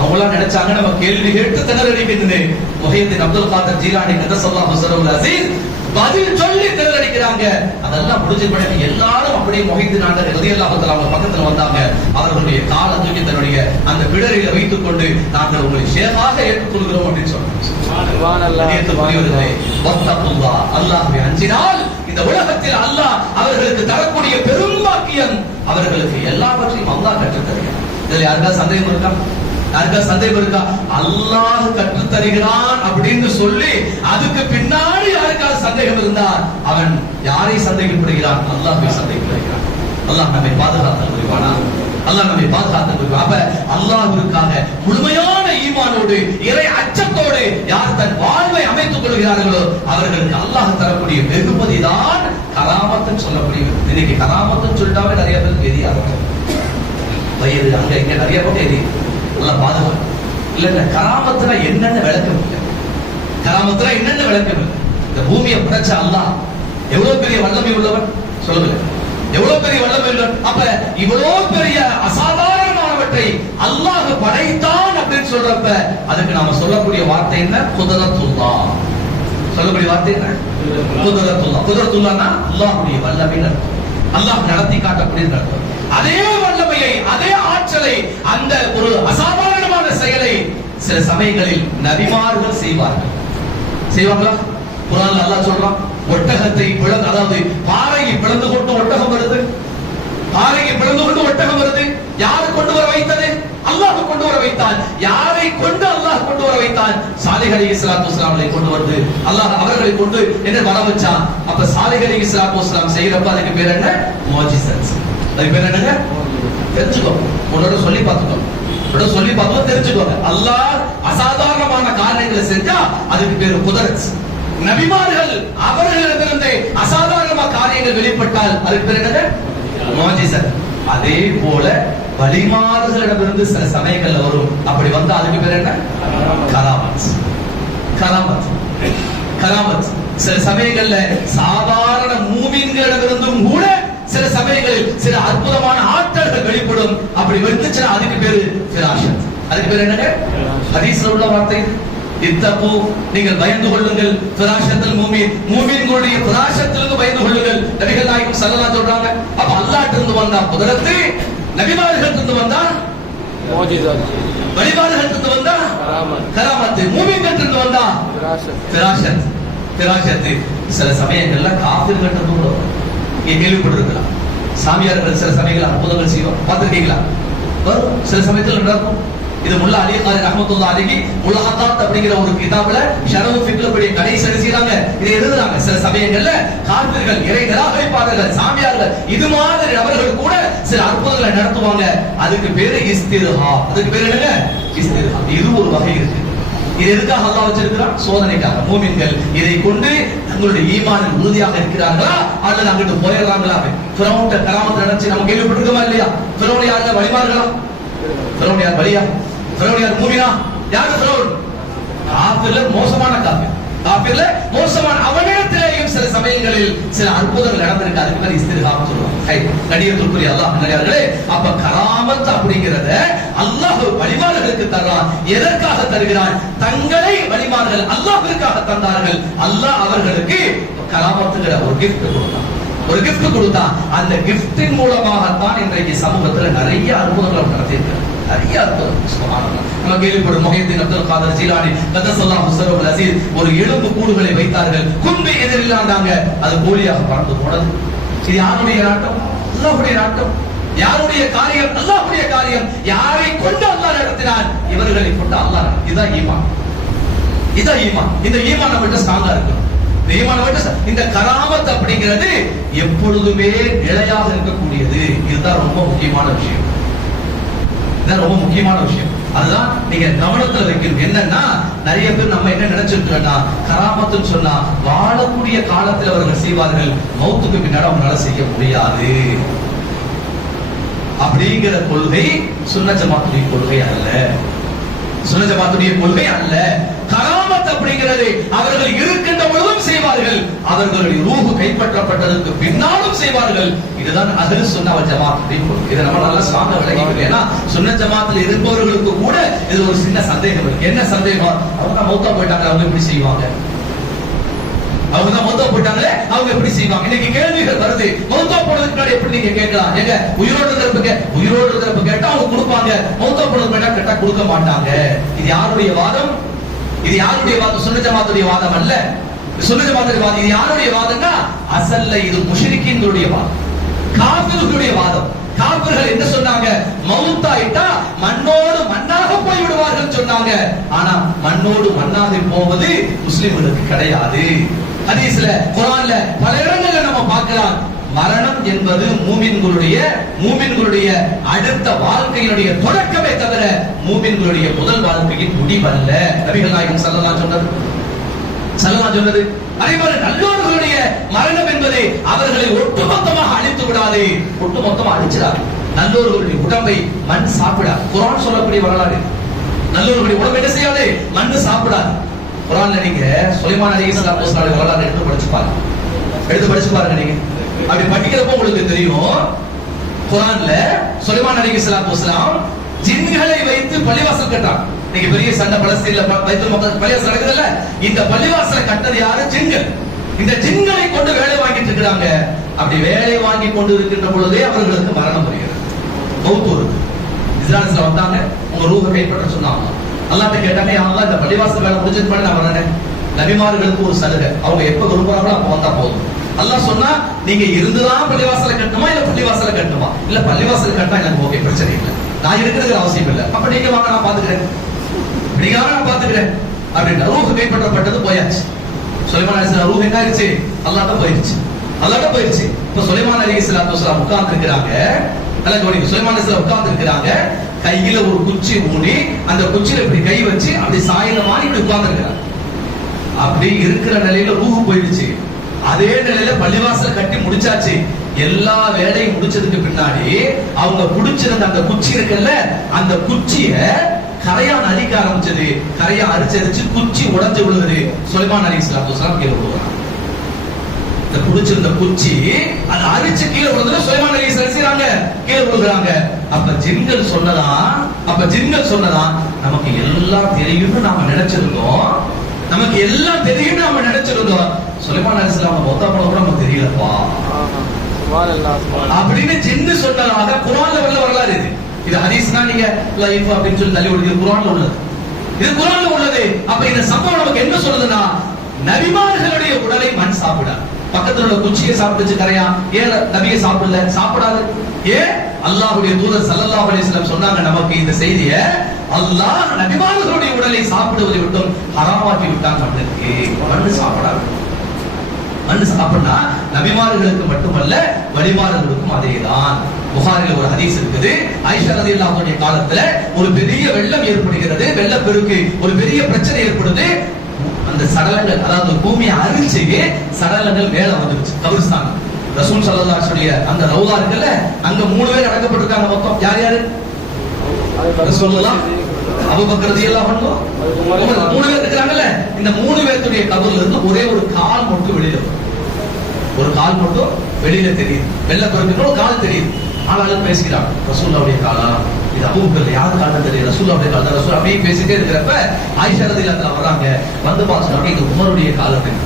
அவங்களாம் நினைச்சாங்க நம்ம கேள்வி கேட்டு திணறடிக்கிறது. முஹைதீன் அப்துல் காதர் ஜீலானி கதஸல்லாஹு ஸல்லல்லாஹு அஸீஸ் பதில் சொல்லி திணறடிக்கிறாங்க. அதெல்லாம் முடிஞ்ச பிறகு எல்லாரும் அப்படியே முஹைதீன் நாண்டகை ரலியல்லாஹு தஆலா அவங்க பக்கத்துல வந்தாங்க. அவர்களுடைய காலை தூக்கி தன்னுடைய அந்த பிடரில வைத்துக் கொண்டு நாங்கள் உங்களை ஷேகாக ஏற்றுக்கொள்கிறோம் அப்படின்னு சொன்னாங்க. சுப்ஹானல்லாஹ். வத்தகுல்லாஹ், அல்லாஹ்வை அஞ்சினால் இந்த உலகத்தில் அல்லாஹ் அவர்களுக்கு தரக்கூடிய பெரும் பாக்கியம், அவர்களுக்கு எல்லாவற்றையும் அல்லாஹ் கற்றுத் தருகிறார். இதுல யாருக்காவது சந்தேகம் இருக்கா? யாருக்கா சந்தேகம் இருக்கா? அல்லாஹ் கற்றுத் தருகிறான் அப்படின்னு சொல்லி அதுக்கு பின்னாடி யாருக்காவது சந்தேகம் இருந்தால் அவன் யாரை சந்தேகப்படுகிறான்? அல்லாஹ்வை சந்தேகப்படுகிறான். அல்லாஹ் நம்மை பாதுகாத்தல் புரிவானா? அல்லாஹ் நம்மை பாதுகாத்தல் புரிவான். அப்ப அல்லாஹ்விற்காக முழுமையான ஈமானோடு இறை அச்சத்தோடு யார் தன் வாழ்வை அமைத்துக் கொள்கிறார்களோ அவர்களுக்கு அல்லாஹ் தரக்கூடிய வெகுமதி தான் கராமத்துன்னு சொல்லக்கூடியது. இன்னைக்கு கராமத்துன்னு சொல்லிட்டாவே நிறைய பேருக்கு எரியாது. வயது அங்க இங்க நிறைய பேர் எரி பாதுகாப்பு இல்ல. கராமத்துல என்னென்ன விளக்கம் இல்லை. கராமத்துல என்னென்ன விளக்கம் இல்லை. இந்த பூமியை படைச்ச அல்லாஹ் எவ்வளவு பெரிய வல்லமை உள்ளவன் சொல்லுங்க. எவ்வளவு பெரிய வல்லமை உள்ளவன். அப்ப இவ்வளவு பெரிய அசாதாரணமானவற்றை அல்லாஹ் படைத்தான் அப்படின்னு சொல்றப்ப அதுக்கு நாம சொல்லக்கூடிய வார்த்தை என்ன? குதரத்துல்லாஹ். சொல்லக்கூடிய வார்த்தை என்ன? குதரத்துல்லாஹ். குதரத்துல்லாஹ்னா அல்லாஹ்வுடைய வல்லமை அர்த்தம். அல்லாஹ் நடத்தி காட்டக்கூடிய அர்த்தம். அதே வல்லமையை அதே ஆற்றலை அந்த ஒரு அசாதாரணமான செயலை சில சமயங்களில் நபிமார்கள் செய்வாங்களா? குர்ஆன்ல அல்லாஹ் சொல்றான், ஒட்டகத்தை பிளந்து, அதாவது பாறையை பிளந்து கொண்டு ஒட்டகம் வருது. பாறையை பிளந்து கொண்டு ஒட்டகம் வருது. யாரு கொண்டு வர வைத்தது? அல்லாஹ் கொண்டு வர வைத்தான். யாரை கொண்டு அல்லாஹ் கொண்டு வர வைத்தான்? சாலிஹ் அலைஹிஸ்ஸலாத்து வஸலாமை கொண்டு வந்து அல்லாஹ் அவர்களை கொண்டு என்ன வர வச்சான். அப்ப சாலிஹ் அலைஹிஸ்ஸலாத்து வஸலாம் செய்யறப்ப அதுக்கு பேர் என்ன? முஅஜிஸத். அதுக்கு பேர் என்னங்க? தெரிஞ்சுக்கோ. உன்னோட சொல்லி பார்த்துக்கோ. சொல்லி பார்த்தோம் தெரிஞ்சுக்கோங்க. அல்லாஹ் அசாதாரணமான காரியங்களை செஞ்சா அதுக்கு பேரு குதரத். நபிமார்கள் அவர்களிடமிருந்து அசாதாரணமான காரியங்கள் வெளிப்பட்டால் அதுக்கு பேர் என்னங்க? முஅஜிஸத். அதே போல வலிமார்களிடமிருந்து சில சமயங்கள்ல வரும். அப்படி வந்தா அதுக்கு பேர் என்ன? கராமத். கராமத் கராமத். சில சமயங்கள்ல சாதாரண மூமின்களிடமிருந்தும் கூட சில சமயங்களில் சில அற்புதமான ஆற்றல்கள் வெளிப்படும். அப்படி வந்துச்சுன்னா அதுக்கு பேரு ஃபிராஷத். அதுக்கு பேர் என்னங்க? ஹதீஸ்ல உள்ள வார்த்தை. இத்தகு, நீங்கள் பயந்து கொள்ளுங்கள். ஃபிராஷத்துல் மூமின், மூமின்களுடைய ஃபிராஷத்திலிருந்து பயந்து கொள்ளுங்கள். நபிகள் நாயகம் ஸல்லல்லாஹு சொல்றாங்க. அப்ப அல்லாஹ்ட்ட இருந்து வந்தா குதரத், நபிமார்கள் இருந்து வந்தா முஅஜிஸத், வலிமார்கள் இருந்து வந்தா கராமத், மூமின்கள் இருந்து வந்தா ஃபிராஷத். ஃபிராஷத் சில சமயங்கள்ல காஃபிர்கள் இருந்து வரும். கேள்விப்பட்டிருக்கலாம். சாமியார்கள் சில சமயங்கள் அற்புதங்கள் செய்வோம், பார்த்திருக்கீங்களா? வரும். சில சமயத்தில் நடக்கும். இது முல்லா அலி காரி ரஹ்மத்துல்லாஹி அலைஹி முலஹதாத் அப்படிங்கிற ஒரு கிதாபுல ஷரஃப் ஃபிக்ல படி கடைசி எழுதுறாங்க. இதை எழுதுறாங்க. சில சமயங்கள்ல காபிர்கள், இறை நிராகரிப்பாளர்கள், சாமியார்கள் இது மாதிரி நபர்கள் கூட சில அற்புதங்களை நடத்துவாங்க. அதுக்கு பேரு இஸ்திர்ஹா. அதுக்கு பேரு என்னங்க? இஸ்திர்ஹா. இது ஒரு வகை இருக்கு. இது எதுக்காக அல்லாஹ் வச்சிருக்கிறான்? சோதனைக்காக. மூமின்கள் இதை கொண்டு தங்களுடைய ஈமானில் உறுதியாக இருக்கிறார்களா அல்லது அங்கிட்டு போயிடறாங்களா? ஃபிரௌன் கராமத் நடந்துச்சு, நம்ம கேள்விப்பட்டிருக்கோமா இல்லையா? ஃபிரௌன் யாருங்க? வழிமார்களா? ஃபிரௌன் யார்? வலியா? ஃபிரௌன் யார்? மூமினா? யாரு ஃபிரௌன்? காபிர்ல மோசமான காபிர். காபிர்ல மோசமான அவனிடத்திலேயும் சில சமயங்களில் சில அற்புதங்கள் நடந்திருக்கு. அதுக்கு பேர் இஸ்திர்ஹான்னு சொல்லுவாங்க. ஹை கடியத்துக்குரிய அல்லாஹ் நல்லவர்களே, அப்ப கராமத் அப்படிங்கறத அல்லாஹ் வழிமார்களுக்கு தர்றான். எதற்காக தருகிறான்? தங்களை வழிமார்கள் அல்லாஹ்விற்காக தந்தார்கள். அல்லாஹ் அவர்களுக்கு கராமத்துங்கிற ஒரு gift கொடுத்தான். ஒரு gift கொடுத்தான். அந்த கிஃப்டின் மூலமாகத்தான் இன்றைக்கு சமூகத்துல நிறைய அற்புதங்கள் நடத்தியிருக்கிறார். நிறைய அற்புதம். சுப்ஹானல்லாஹ். நம்ம கேள்விப்படும் முஹைதீன் அப்துல் காதர் ஜீலானி கதஸல்லாஹு ஸர்ருல் அஸீஸ் ஒரு எலும்பு கூடுகளை வைத்தார்கள். குன்பை எதிரில்லாண்டாங்க. அது கோலியாக பறந்து போனது. இது யாருடைய நாட்டம்? அல்லாஹ்வுடைய நாட்டம். யாருடைய காரியம்? அல்லாஹ்வுடைய காரியம். யாரை கொண்டு அல்லாஹ் நடத்தினான்? இவர்களை கொண்டு அல்லாஹ். இதுதான் ஈமான். இதுதான் ஈமான். இந்த ஈமான் நம்மகிட்ட ஸ்ட்ராங்கா இருக்கு. இந்த ஈமான் நம்மகிட்ட இந்த கராமத் அப்படிங்கிறது எப்பொழுதுமே நிலையாக இருக்கக்கூடியது. இதுதான் ரொம்ப முக்கியமான விஷயம். ரொம்ப முக்கியமான விஷயம். அதுதான் நீங்க கவனத்துல வைக்கணும். என்னன்னா நிறைய பேர் நம்ம என்ன நினைச்சிருக்கோம்னா கராமத்துன்னு சொன்னா வாழக்கூடிய காலத்தில் அவர்கள் செய்வார்கள், மௌத்துக்கு பின்னாடி அவங்களால செய்ய முடியாது அப்படிங்கிற கொள்கை சுன்னத் ஜமாத்துடைய கொள்கை அல்ல. சுன்னத் ஜமாத்துடைய கொள்கை அல்ல. கராமத் அப்படிங்கிறது அவர்கள் இருக்கின்ற பொழுதும் செய்வார்கள், அவர்களுடைய ரூஹ் கைப்பற்றப்பட்டதற்கு பின்னாலும் செய்வார்கள். இதுதான் அஹ்லுஸ் சுன்னah வல் ஜமாஅத்துடைய கொள்கை. இதை நம்ம நல்லா ஸ்ட்ராங்கா விளங்கிக்கணும். ஏன்னா சுன்னத் ஜமாத்துல இருப்பவர்களுக்கு கூட இது ஒரு சின்ன சந்தேகம் இருக்கு. என்ன சந்தேகம்? அவங்க மௌத்தா போயிட்டாங்க, அவங்க எப்படி செய்வாங்க? அவங்க தான் மௌத்தா போயிட்டாங்களே, அவங்க எப்படி செய்வாங்க? இன்னைக்கு கேள்விகள் வருது. மௌத்தா போனதுக்கு முன்னாடி எப்படி நீங்க கேட்கலாம்? எங்க உயிரோடு இருக்கிறப்ப கேட்டா அவங்க கொடுப்பாங்க, மௌத்தா போனதுக்கு கேட்டா கொடுக்க மாட்டாங்க. இது யாருடைய வாதம்? இது யாருடைய வாதம்? சுன்னத் ஜமாத்துடைய வாதம் அல்ல. சுன்னத் ஜமாத்துடைய வாதம். இது யாருடைய வாதம்னா அசல்ல இது முஷ்ரிக்கீன்களுடைய வாதம், காஃபிர்களுடைய வாதம். காஃபிர்கள் என்ன சொன்னாங்க? மௌத்தாயிட்டா மண்ணோடு மண்ணாக போய் விடுவார்கள் சொன்னாங்க. ஆனா மண்ணோடு மண்ணாக போவது முஸ்லிம்களுக்கு கிடையாது. ஹதீஸ்ல, குர்ஆன்ல பல இடங்கள்ல நம்ம பார்க்கலாம். மரணம் என்பது மூமின்களுடைய அடுத்த வாழ்க்கையினுடைய தொடக்கமே தவிர மூமின்களுடைய முதல் வாழ்க்கையின் முடிவல்ல. நபிகள் நாயகம் ஸல்லல்லாஹு அலைஹி சொன்னது. அதே மாதிரி நல்லோர்களுடைய மரணம் என்பது அவர்களை ஒட்டுமொத்தமாக அழித்து விடாது, ஒட்டுமொத்தமாக அழிச்சிடாது. நல்லோர்களுடைய உடம்பை மண் சாப்பிடாது. குர்ஆன் சொல்லக்கூடிய வரலாறு. நல்லோர்களுடைய உடம்பை என்ன செய்யாது? மண் சாப்பிடாது. குர்ஆன்ல நீங்க சுலைமான் அலைஹிஸ்ஸலாம் வரலாறு எடுத்து படிச்சு பாருங்க. நீங்க அப்படி படிக்கிறப்போ உங்களுக்கு தெரியும், குர்ஆன்ல சுலைமான் அலைஹிஸ்ஸலாம் ஜின்களை வைத்து பள்ளிவாசல் கட்டாங்க. நீங்க பெரிய சண்டை பலஸ்தீன்ல பைத்துல் மக்தஸ் பள்ளிவாசல் நடக்குதுல்ல, இந்த பள்ளிவாசலை கட்டது யாரு? ஜின்கள். இந்த ஜின்களை கொண்டு வேலை வாங்கிட்டு இருக்காங்க. அப்படி வேலை வாங்கி கொண்டு இருக்கின்ற பொழுதே அவர்களுக்கு மரணம் வருகிறது, மௌத் வருது. இஸ்ராயேல்ல வந்தாங்க, உங்க ரூஹை கைப்பற்ற சொன்னாங்க. அல்லாஹ்ட்ட கேட்டாங்க, யா அல்லாஹ் இந்த பள்ளிவாசல் வேலை முடிஞ்சது பண்ணி நான் வரேன். நபிமார்களுக்கு ஒரு சலுகை, அவங்க எப்ப விரும்புறாங்களோ அப்ப வந்தா போதும். அல்லாஹ் சொன்னா நீங்க இருந்துதான் பள்ளிவாசலை கட்டணுமா இல்ல பள்ளிவாசலை கட்டணுமா? இல்ல பள்ளிவாசல் கட்டினா எனக்கு ஓகே, பிரச்சனை இல்லை, நான் இருக்கிறது அவசியம் இல்லை. அப்ப நீங்க வாங்க, நான் பாத்துக்கிறேன், நீங்க வாங்க, நான் பாத்துக்கிறேன் அப்படின்னா ரூஹ் கைப்பற்றப்பட்டது போயாச்சு. சுலைமான் அலைஹிஸ்ஸலாம் ரூஹ் என்ன ஆயிடுச்சு? அல்லாஹ்ட்ட போயிடுச்சு. இப்ப சுலைமான் அலைஹிஸ்ஸலாம் உட்கார்ந்து இருக்கிறாங்க. நல்லா கவனிங்க. சுலைமான் அலைஹிஸ்ஸலாம் உட்கார்ந்து இருக்கிறாங்க. கையில ஒரு குச்சி ஊனி அந்த குச்சியில இப்படி கை வச்சு அப்படி சாயில மாறி இப்படி உட்கார்ந்து இருக்கிறாங்க. அப்படி இருக்கிற நிலையில ரூஹ் போயிடுச்சு. அதே நிலையில பள்ளிவாசல் கட்டி முடிச்சாச்சு. எல்லா வேலையும் முடிச்சதுக்கு பின்னாடி அவங்க புடிச்சிருந்த அந்த குச்சி இருக்குல்ல, அந்த குச்சிய கரையான் அரிக்க ஆரம்பிச்சது. கரையான் அரிச்சு குச்சி உடைஞ்சு விழுகுது. சுலைமான் அலைஹிஸ்ஸலாம் கீழே விழுறாங்க. இந்த புடிச்சிருந்த குச்சி அது அரிச்சு கீழே விழுந்து சுலைமான் அலைஹிஸ்ஸலாம் கீழே விழுகிறாங்க. அப்ப ஜின்கள் சொன்னதான் நமக்கு எல்லாம் தெரியும்னு நாம நினைச்சிருந்தோம். சுலைமான் அலைஹிஸ்ஸலாம் மொத்த போன கூட நமக்கு தெரியலப்பா அப்படின்னு ஜின்னு சொன்னதாக குர்ஆன்ல உள்ள வரலாறு இது. இது ஹதீஸ்னா நீங்க லைஃப் அப்படின்னு சொல்லி தள்ளி விடுறது. குர்ஆன்ல உள்ளது. அப்ப இந்த சம்பவம் நமக்கு என்ன சொல்லுதுன்னா, நபிமார்களுடைய உடலை மண் சாப்பிடாது. பக்கத்துல உள்ள குச்சியை சாப்பிட்டுச்சு கரையா, ஏன் நபியை சாப்பிடாது? ஏன்? அல்லாஹ்வுடைய தூதர் ஸல்லல்லாஹு அலைஹி வஸல்லம் சொன்னாங்க நமக்கு இந்த செய்தியை, அல்லாஹ் நபிமார்களுடைய உடலை சாப்பிடுவதை விட்டும் ஹராமாக்கி விட்டான். நம்மளுக்கு மண்ணு சாப்பிடாது. மண்ணு சாப்பிடனா நபிமார்களுக்கு மட்டுமல்ல வழிமாறுகளுக்கும் அதேதான். புகாரில் ஒரு ஹதீஸ் இருக்குது. ஆயிஷா ரலியல்லாஹு அன்ஹா காலத்துல ஒரு பெரிய வெள்ளம் ஏற்படுகிறது, வெள்ளப்பெருக்கு, ஒரு பெரிய பிரச்சனை ஏற்படுது. அந்த சடலங்கள், அதாவது பூமியை அரிச்சு சடலங்கள் மேல வந்துருச்சு கபிரிஸ்தான். ரசூல் ஸல்லல்லாஹு அலைஹி வஸல்லம் அந்த ரவுலா இருக்குல்ல, அங்க 3 பேர் அடக்கப்பட்டிருக்காங்க. மொத்தம் யார் யாரு? ரசூலுல்லாஹ், அபூபக்கர் ரலியல்லாஹு அன்ஹு, உமர், 3 பேர் இருக்காங்கல்ல. இந்த 3 பேருடைய கபர்ல இருந்து ஒரே ஒரு கால் மட்டும் வெளியில வரும். ஒரு கால் மட்டும் வெளியில தெரியுது. வெள்ளப்பெருக்குன்னு ஒரு கால் தெரியுது. ஆனாலும் பேசுகிறாங்க, ரசூலுல்லாஹ்வுடைய காலா, இது அபூபக்கர், யாரு காலம் தெரியும், ரசூலுல்லாஹ்வுடைய கால் தான். ரசூல் அப்படியே பேசிட்டே இருக்கிறப்ப ஆயிஷா ரலியல்லாஹு அன்ஹா வர்றாங்க. வந்து பார்த்துட்டாங்க, இது உமருடைய காலம்.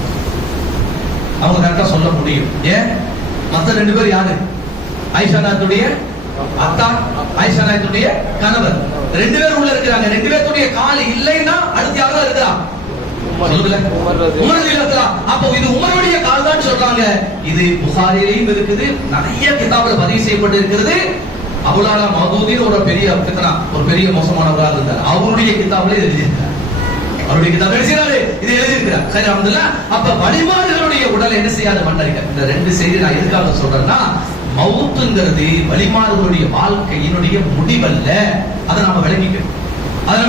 அவங்க கரெக்டா சொல்ல முடியும். ஏன்? மத்த 2 பேர் யாரு? ஆயிஷா நாயகத்துடைய அத்தா, ஆயிஷா நாயகத்துடைய கணவர். 2 பேர் உள்ள இருக்கிறாங்க. 2 பேருடைய கால் இல்லைன்னா அடுத்து யாரோ இருக்கிறா? சொல்லுங்க, உமர் ரலியல்லாஹு அன்ஹு. அப்போ இது உமருடைய கால் தான் சொல்றாங்க. இது புகாரியிலும் இருக்குது, நிறைய கிதாபுல பதிவு செய்யப்பட்டு இருக்கிறது. அபுலாலா மௌதூதின்னு ஒரு பெரிய ஃபித்னா, ஒரு பெரிய மோசமானவராக இருந்தார். அவருடைய கிதாபுல எழுதியிருக்கார். அவருடைய கிதாபுல எழுதினாரு, இது எழுதியிருக்கிறார். சரி, அல்ஹம்துலில்லாஹ். அப்ப வழிமாறுகளுடைய உடல் என்ன செய்யாத மண்ணரிக்க. இந்த 2 செய்தி நான் எதுக்காக சொல்றேன்னா, மவுத்துங்கிறது வழிமாறுகளுடைய வாழ்க்கையினுடைய முடிவல்ல. அதை நாம விளங்கிக்கணும். அதை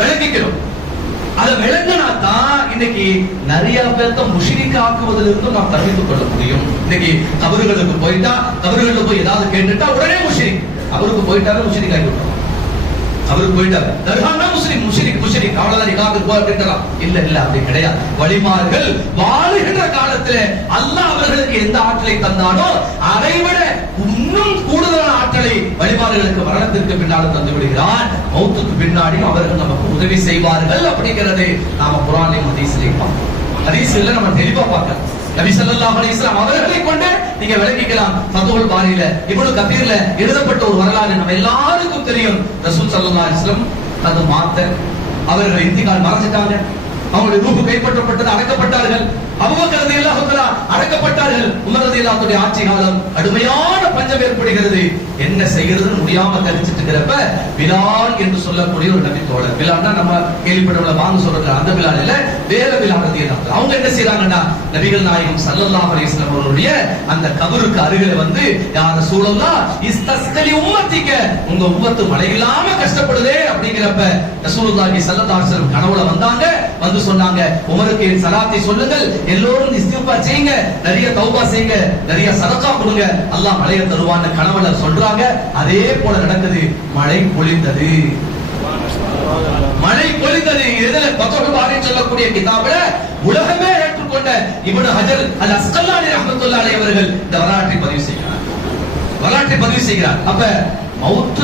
விளங்கிக்கணும். அதை விளங்கினா தான் இன்னைக்கு நிறைய பேர்த்த முஷ்ரிக் ஆக்குவதிலிருந்து நாம் தவிர்த்துக் கொள்ள முடியும். இன்னைக்கு கபறுகளுக்கு போயிட்டா, கபறுகளுக்கு போய் ஏதாவது கேட்டுட்டா உடனே முஷ்ரிக். அவருக்கு போயிட்டாரு முஷ்ரிக் ஆகி விட்டோம். அவருக்கு போயிட்டாரு தர்கானா முஷ்ரிக் அவ்வளவுதான், நிகாவுக்கு போய் அப்படின்றான். இல்ல அப்படி கிடையாது. வழிமார்கள் வாழுகின்ற காலத்துல அல்லாஹ் அவர்களுக்கு எந்த ஆற்றலை தந்தானோ அதை விட இன்னும் கூடுதலான ஆற்றலை வழிமார்களுக்கு மரணத்திற்கு பின்னாலும் தந்து விடுகிறான். மௌத்துக்கு பின்னாடியும் அவர்கள் நமக்கு உதவி செய்வார்கள் அப்படிங்கிறது நாம குர்ஆனிலும் ஹதீஸிலும் பார்க்கிறோம். ஹதீஸ்ல நம்ம தெளிவா பார்க்கலாம். நபி ஸல்லல்லாஹு அலைஹி வஸல்லம் அவர்களை கொண்டு நீங்க விளங்கிக்கலாம். ஃபத்ஹுல் பாரியில, இப்னு கதீர்ல எழுதப்பட்ட ஒரு வரலாறு நம்ம எல்லாருக்கும் தெரியும். ரசூல் ஸல்லல்லாஹு அலைஹி வஸல்லம் அது மாத்த அவர்கள் இந்திகால் மறைஞ்சிட்டாங்க. அவங்களுடைய ரூஹ் கைப்பற்றப்பட்டது, அடக்கப்பட்டார்கள். அபூபக்கர் ரலியல்லாஹு அன்ஹு அடக்கப்பட்டார்கள். உமர் ரலியல்லாஹு அன்ஹு ஆட்சி காலம் கடுமையான பஞ்சம் ஏற்படுகிறது. என்ன செய்யறதுன்னு முடியாம தவிச்சிட்டு இருக்கிறப்ப பிலால் என்று சொல்லக்கூடிய ஒரு நபி தோழர், பிலால்னா நம்ம கேள்விப்பட்டவங்கள வாங்க சொல்றது அந்த பிலால் இல்ல, வேற பிலால் ரலியல்லாஹு அன்ஹு. அவங்க என்ன செய்றாங்கன்னா, நபிகள் நாயகம் ஸல்லல்லாஹு அலைஹி வஸல்லம் அவர்களுடைய அந்த கபருக்கு அருகில வந்து, யா ரசூலல்லாஹ் இஸ்தஸ்கலி உம்மத்திக, உங்க உம்மத்து மழை இல்லாம கஷ்டப்படுதே அப்படிங்கிறப்ப ரசூலுல்லாஹி ஸல்லல்லாஹு அலைஹி வஸல்லம் கனவுல வந்தாங்க. வந்து சொன்னாங்க, உமருக்கு என் சலாத்தை சொல்லுங்கள், எல்லோரும் இஸ்திக்பார் செய்யுங்க, நிறைய தௌபா செய்யுங்க, நிறைய சதகா கொடுங்க, அல்லாஹ் மழையை தருவான்னு கனவுல சொல்றாங்க. அதே போல நடக்குது. மழை பொழிந்தது. இதுல ஃபத்ஹுல் பாரி சொல்லக்கூடிய கிதாபுல உலகமே ஏற்றுக்கொண்ட இப்னு ஹஜர் அல் அஸ்கலானி ரஹ்மத்துல்லாஹி அலைஹி அவர்கள் இந்த வரலாற்றை பதிவு செய்கிறார். அப்ப மௌத்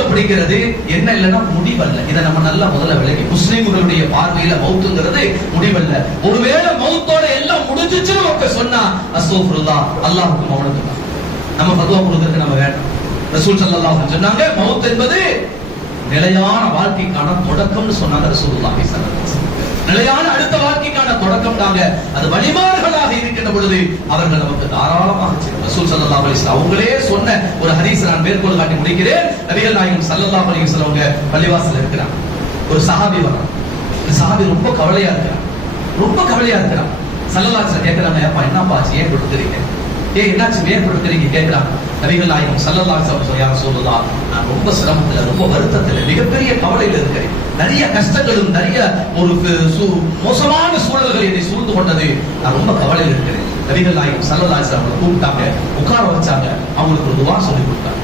அப்படிங்கிறது என்ன இல்லைன்னா முடிவல்ல. இதை நம்ம நல்லா முதல்ல விளக்கி, முஸ்லிம்களுடைய பார்வையில மௌத்துங்கிறது முடிவல்ல. ஒருவேளை மௌத்தோட எல்லாம் முடிஞ்சிச்சுன்னு ஒருத்த சொன்னா அஸ்தக்ஃபிருல்லாஹ், அல்லாஹ்வுக்கு மௌனத்துக்கு நம்ம ஃபத்வா கொடுக்கிறதுக்கு நம்ம வேண்டாம். ரசூல் ஸல்லல்லாஹு அலைஹி வஸல்லம் சொன்னாங்க, மௌத் என்பது நிலையான வாழ்க்கைக்கான தொடக்கம்னு சொன்னாங்க ரசூலுல்லாஹி ஸல்லல்லாஹு அலைஹி வஸல்லம். நிலையான அடுத்த வாழ்க்கைக்கான தொடக்கம் தாங்க. அது வழிமாறுகளாக இருக்கின்ற பொழுது அவர்கள் நமக்கு தாராளமாக செய்யும். ரசூல் ஸல்லல்லாஹு அலைஹி வஸல்லம் அவங்களே சொன்ன ஒரு ஹதீஸ் நான் மேற்கோள் காட்டி முடிக்கிறேன். நபிகள் நாயகம் ஸல்லல்லாஹு அலைஹி வஸல்லம் அவங்க பள்ளிவாசல்ல இருக்கிறாங்க. ஒரு சஹாபி வரான். இந்த சஹாபி ரொம்ப கவலையா இருக்கிறான். ஸல்லல்லாஹு அலைஹி வஸல்லம் கேக்குறாங்க, அப்பா என்னப்பா ஆச்சு, ஏன் கொடுக்குறீங்க, ஏன் என்னாச்சு, ஏன் கொடுக்குறீங்க கேட்கிறாங்க. நபிகள் நாயகம் ஸல்லல்லாஹு அலைஹி வஸல்லம் யா ரசூலுல்லாஹ், நான் ரொம்ப சிரமத்துல, ரொம்ப வருத்தத்துல, மிகப்பெரிய கவலையில இருக்கிறேன். நிறைய கஷ்டங்களும் நிறைய ஒரு மோசமான சூழல்கள் என்னை சூழ்ந்து கொண்டது. நான் ரொம்ப கவலையில் இருக்கிறேன். நபிகள் நாயகம் ஸல்லல்லாஹு அலைஹி வஸல்லம் கூப்பிட்டாங்க, உட்கார வச்சாங்க. அவங்களுக்கு ஒரு துஆ சொல்லி கொடுத்தாங்க.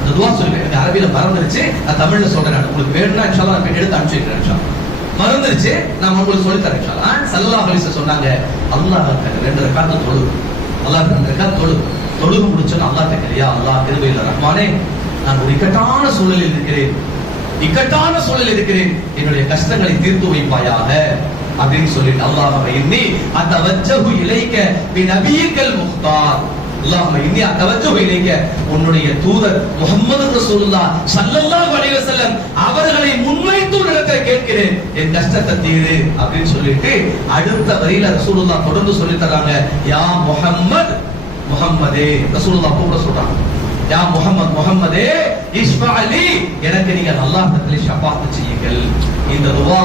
அந்த துஆ சொல்லி எனக்கு அரபியில மறந்துருச்சு, நான் தமிழ்ல சொல்றேன். உங்களுக்கு வேணும்னா இன்ஷா அல்லாஹ் நான் எடுத்து அனுப்பிச்சு வைக்கிறேன். இன்ஷா அல்லாஹ் மறந்துருச்சு, நான் உங்களுக்கு சொல்லி தரேன். இன்ஷா அல்லாஹ் ஸல்லல்லாஹு அலைஹி வஸல்லம் சொன்னாங்க, அல்லாஹ் 2 ரக்காத் தொழுது, அல்லாஹ் 2 ரக்காத் தொழுது முடிச்சோன்னு அல்லாஹ் கேட்கறியா, அல்லாஹ் கிருபையில ரஹ்மானே, நான் ஒரு இக்கட்டான சூழலில் இருக்கிறேன், என்னுடைய கஷ்டங்களை தீர்த்து வைப்பாயாக அப்படின்னு சொல்லிட்டு, அல்லாஹ்வை இன்னி அத்தவஜ்ஜஹு இலைக்க பிநபியிக்கல் முக்தார், அல்லாஹ்வை இன்னி அத்தவஜ்ஜஹு இலைக்க, உன்னுடைய தூதர் முஹம்மது ரசூலுல்லாஹ் ஸல்லல்லாஹு அலைஹி வஸல்லம் அவர்களை முன்வைத்து உன்னிடத்தில் கேட்கிறேன், என் கஷ்டத்தை தீரு அப்படின்னு சொல்லிட்டு அடுத்த வரியில ரசூலுல்லாஹ் தொடர்ந்து சொல்லி தராங்க, யா முஹம்மத் முஹம்மதே, ரசூலுல்லாஹ் கூட சொல்றாங்க, யா முஹம்மத், முஹம்மதே இஸ்ஃபஅலி, எனக்கு நீங்க அல்லாஹ்விடத்தில் ஷஃபாஅத் செய்யுங்கள். இந்த துஆ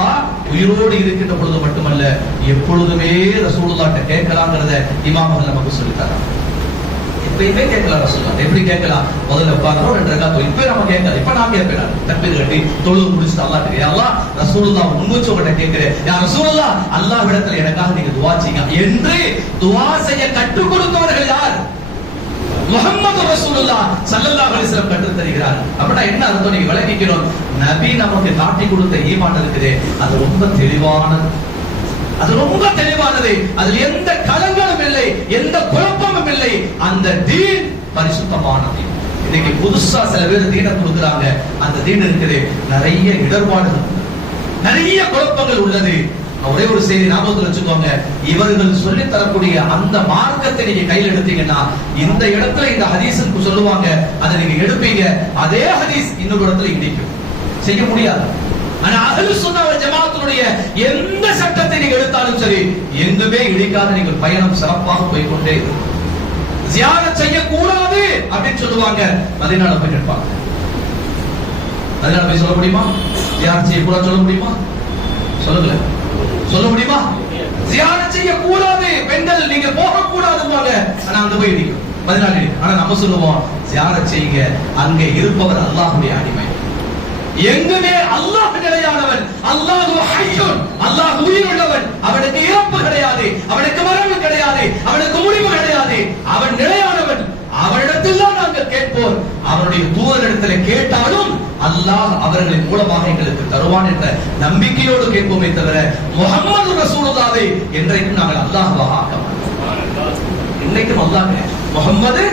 உயிரோடு இருக்கின்ற பொழுது மட்டுமல்ல, எப்பொழுதுமே ரசூலுல்லாஹ்ட்ட கேட்கலாம்ங்கறத இமாம்கள் நமக்கு சொல்லித் தராங்க. எப்பயுமே கேட்கலாம் ரசூலுல்லாஹ். எப்படி கேட்கலாம்? முதல்ல உட்கார்ந்தோம், 2 ரக்காத் தொழுது. இப்ப நம்ம கேட்கல, இப்ப நான் கேட்கிறேன். தக்பீர் கட்டி தொழுது முடிச்சிட்டு அல்லாஹ் கிட்ட, யா அல்லாஹ் ரசூலுல்லாஹ் முன்வச்சு உங்கள்ட்ட கேட்கிறேன், யா ரசூலுல்லாஹ் அல்லாஹ்விடத்தில் எனக்காக நீங்க துஆ செய்யுங்க என்று துஆ செய்ய கற்றுக் கொடுத்தவர்கள் யார்? முஹம்மது ரசூலுல்லாஹ் ஸல்லல்லாஹு அலைஹி வஸல்லம் கற்றுத் தருகிறார். அப்படினா என்ன அர்த்தம்? நீங்க விளங்கிக்கணும். நபி நமக்கு காட்டி கொடுத்த ஈமான் இருக்குது, அது ரொம்ப தெளிவானது, அது ரொம்ப தெளிவானது. அதில் எந்த கலங்கமும் இல்லை, எந்த குழப்பமும் இல்லை. அந்த தீன் பரிசுத்தமானது. இன்னைக்கு புதுசா சில பேர் தீனை கொடுக்குறாங்க. அந்த தீன் இருக்குது, நிறைய இடர்பாடுகள், நிறைய குழப்பங்கள் உள்ளது. ஒரே ஒரு செய்தி ஞாபகத்தில் வச்சுக்கோங்க, இவர்கள் சொல்லி தரக்கூடிய அந்த மார்க்கத்தை நீங்க கையில் எடுத்தீங்கன்னா, இந்த இடத்துல இந்த ஹதீஸுக்கு சொல்லுவாங்க, அதை நீங்க எடுப்பீங்க, அதே ஹதீஸ் இன்னொரு இடத்துல இடிக்கும், செய்ய முடியாது. ஆனா அஹ்லுஸ் சுன்னah வல் ஜமாஅத்துடைய எந்த சட்டத்தை நீங்க எடுத்தாலும் சரி, எங்குமே இடிக்காத நீங்கள் பயணம் சிறப்பாக போய் கொண்டே இருக்கும். ஜியாரத் செய்யக்கூடாது அப்படின்னு சொல்லுவாங்க, மதீனால போய் கேட்பாங்க. மதீனால போய் சொல்ல முடியுமா? ஜியாரத் செய்யக்கூடாது சொல்ல முடியுமா? சொல்லுங்க, சொல்ல முடியுமா? ஜியாரத் செய்யக்கூடாது, பெண்கள் நீங்க போக கூடாதுவாங்க. ஆனா அங்க போய் இடிக்கும், மதீனால இடிக்கும். ஆனா நம்ம சொல்லுவோம், ஜியாரத் செய்யுங்க, அங்கே இருப்பவர் அல்லாஹ்வுடைய அடிமை. எங்குமே அல்லாஹ் நிலையானவன், அல்லாஹு ஹய்யுன், அல்லாஹ் உயிருள்ளவன். அவனுக்கு இறப்பு கிடையாது, அவனுக்கு மரணம் கிடையாது, அவனுக்கு முடிவு கிடையாது. அவன் நிலையானவன். அவனிடத்தில் தான் நாங்கள் கேட்போம். அவருடைய தூதரிடத்தில் கேட்டாலும் அல்லாஹ் அவர்களின் மூலமாக எங்களுக்கு தருவான் என்ற நம்பிக்கையோடு கேட்போமே தவிர, முஹம்மது ரசூலுல்லாஹ்வை என்றைக்கும் நாங்கள் அல்லாஹ்வாக ஆக்க மாட்டோம். இன்னைக்கும் அல்லாஹ் முஹம்மது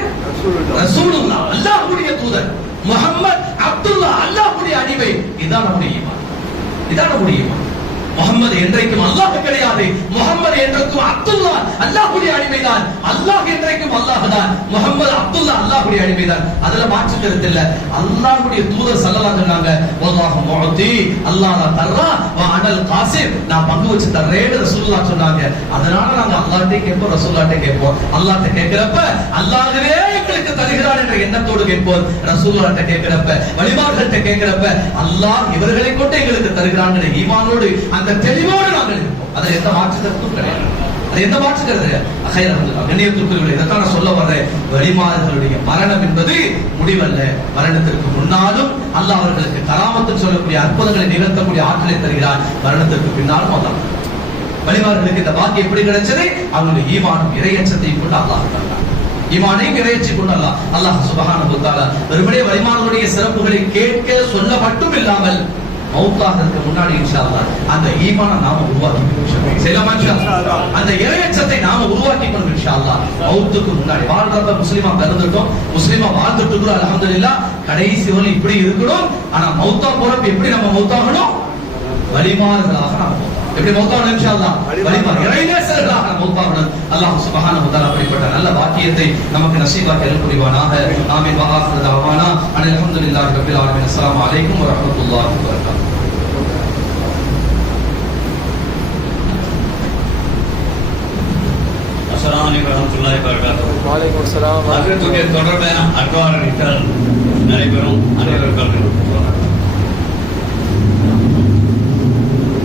ரசூலுல்லாஹ் அல்லாஹ்வுடைய தூதர், முஹம்மத் அப்துல்லாஹ் அல்லாஹ்வுடைய அடிமை. இதான் நம்முடைய ஈமான், இதான் நம்முடைய ஈமான். முஹம்மது என்றைக்கும் அல்லாஹ் கிடையாது, முஹம்மது என்றைக்கும் அப்துல்லாஹ் அல்லாஹ்வுடைய அடிமைதான். அல்லாஹ் என்றைக்கும் அல்லாஹ் தான், முஹம்மது அப்துல்லாஹ் அல்லாஹ்வுடைய அடிமைதான். அதுல மாற்று கருத்து இல்ல. அல்லாஹ்வுடைய தூதர் ஸல்லல்லாஹு அலைஹி வஸல்லம் வல்லாஹு முஅதி, அல்லாஹ் தான் தர்றா, வ அனல் காசிம், நான் பங்கு வச்சு தர்றேன்னு ரசூலுல்லாஹ் சொன்னாங்க. அதனால நாங்க அல்லாஹ்ட்டே கேட்போம், ரசூலுல்லாஹ்ட்டே கேட்போம். அல்லாஹ்ட்ட கேட்கிறப்ப அல்லாஹ்வே எங்களுக்கு தருகிறான் என்ற எண்ணத்தோடு கேட்போம். ரசூலுல்லாஹ்ட்ட கேட்கிறப்ப, வலிமார்கள்ட்ட கேட்கிறப்ப, அல்லாஹ் இவர்களை கொண்டு எங்களுக்கு தருகிறான் என்ற ஈமானோடு, அந்த தெளிவோடு நாங்கள் இருப்போம். அதில் எந்த மாற்று கருத்தும் கிடையாது. அது எந்த மாற்று கருத்து? கண்ணியத்திற்குரிய இதைத்தான் நான் சொல்ல வர்றேன். வலிமார்களுடைய மரணம் என்பது முடிவல்ல. மரணத்திற்கு முன்னாலும் அல்லாஹ் அவர்களுக்கு கராமத்து சொல்லக்கூடிய அற்புதங்களை நிகழ்த்தக்கூடிய ஆற்றலை தருகிறார். மரணத்திற்கு பின்னாலும் அல்லாஹ். வலிமார்களுக்கு இந்த வாக்கு எப்படி கிடைச்சது? அவங்களுடைய ஈமானும் இறையச்சத்தையும் கொண்டு அல்லாஹ் தந்தார். ஈமானையும் இறையச்சி கொண்டு அல்லாஹ் சுப்ஹானஹு வ தஆலா வெறுமனே வலிமார்களுடைய சிறப்புகளை கேட்க சொல்ல மட்டும் இல்லாமல், மௌத்தாகிறதுக்கு முன்னாடி இன்ஷா அல்லாஹ் அந்த ஈமான நாம உருவாக்கி செய்யலாமா? இன்ஷா அல்லாஹ் அந்த இறையச்சத்தை நாம உருவாக்கி கொண்டு இன்ஷா அல்லாஹ் மௌத்துக்கு முன்னாடி வாழ்றப்ப முஸ்லிமா பிறந்துட்டோம், முஸ்லிமா வாழ்ந்துட்டு இருக்கிறோம், அல்ஹம்துலில்லாஹ். கடைசி வரை இப்படி இருக்கணும். ஆனா மௌத்தா போறப்ப எப்படி நம்ம மௌத்தாகணும்? வலிமார்களாக நாம எப்படி மௌத்தாகணும்? இன்ஷா அல்லாஹ் வலிமார் இறைநேசர்களாக மௌத்தாகணும். அல்லாஹ் சுப்ஹானஹு வ தஆலா அப்படிப்பட்ட நல்ல வாக்கியத்தை நமக்கு நசீபாக்கி அருள் புரிவானாக. ஆமீன். வ ஆகிரு தஅவானா அல்ஹம்துலில்லாஹி ரப்பில் ஆலமீன். அஸ்ஸலாமு அலைக்கும் வ ரஹ்மத்துல்லாஹி வ பரகாத்துஹு. அஸ்ஸலாமு அலைக்கும் வரஹ்மத்துல்லாஹி வபரகாத்துஹு. வலைக்கும் அஸ்ஸலாம். அதற்கு தொடர்பான அன்பான நடைபெறும் அனைவரும்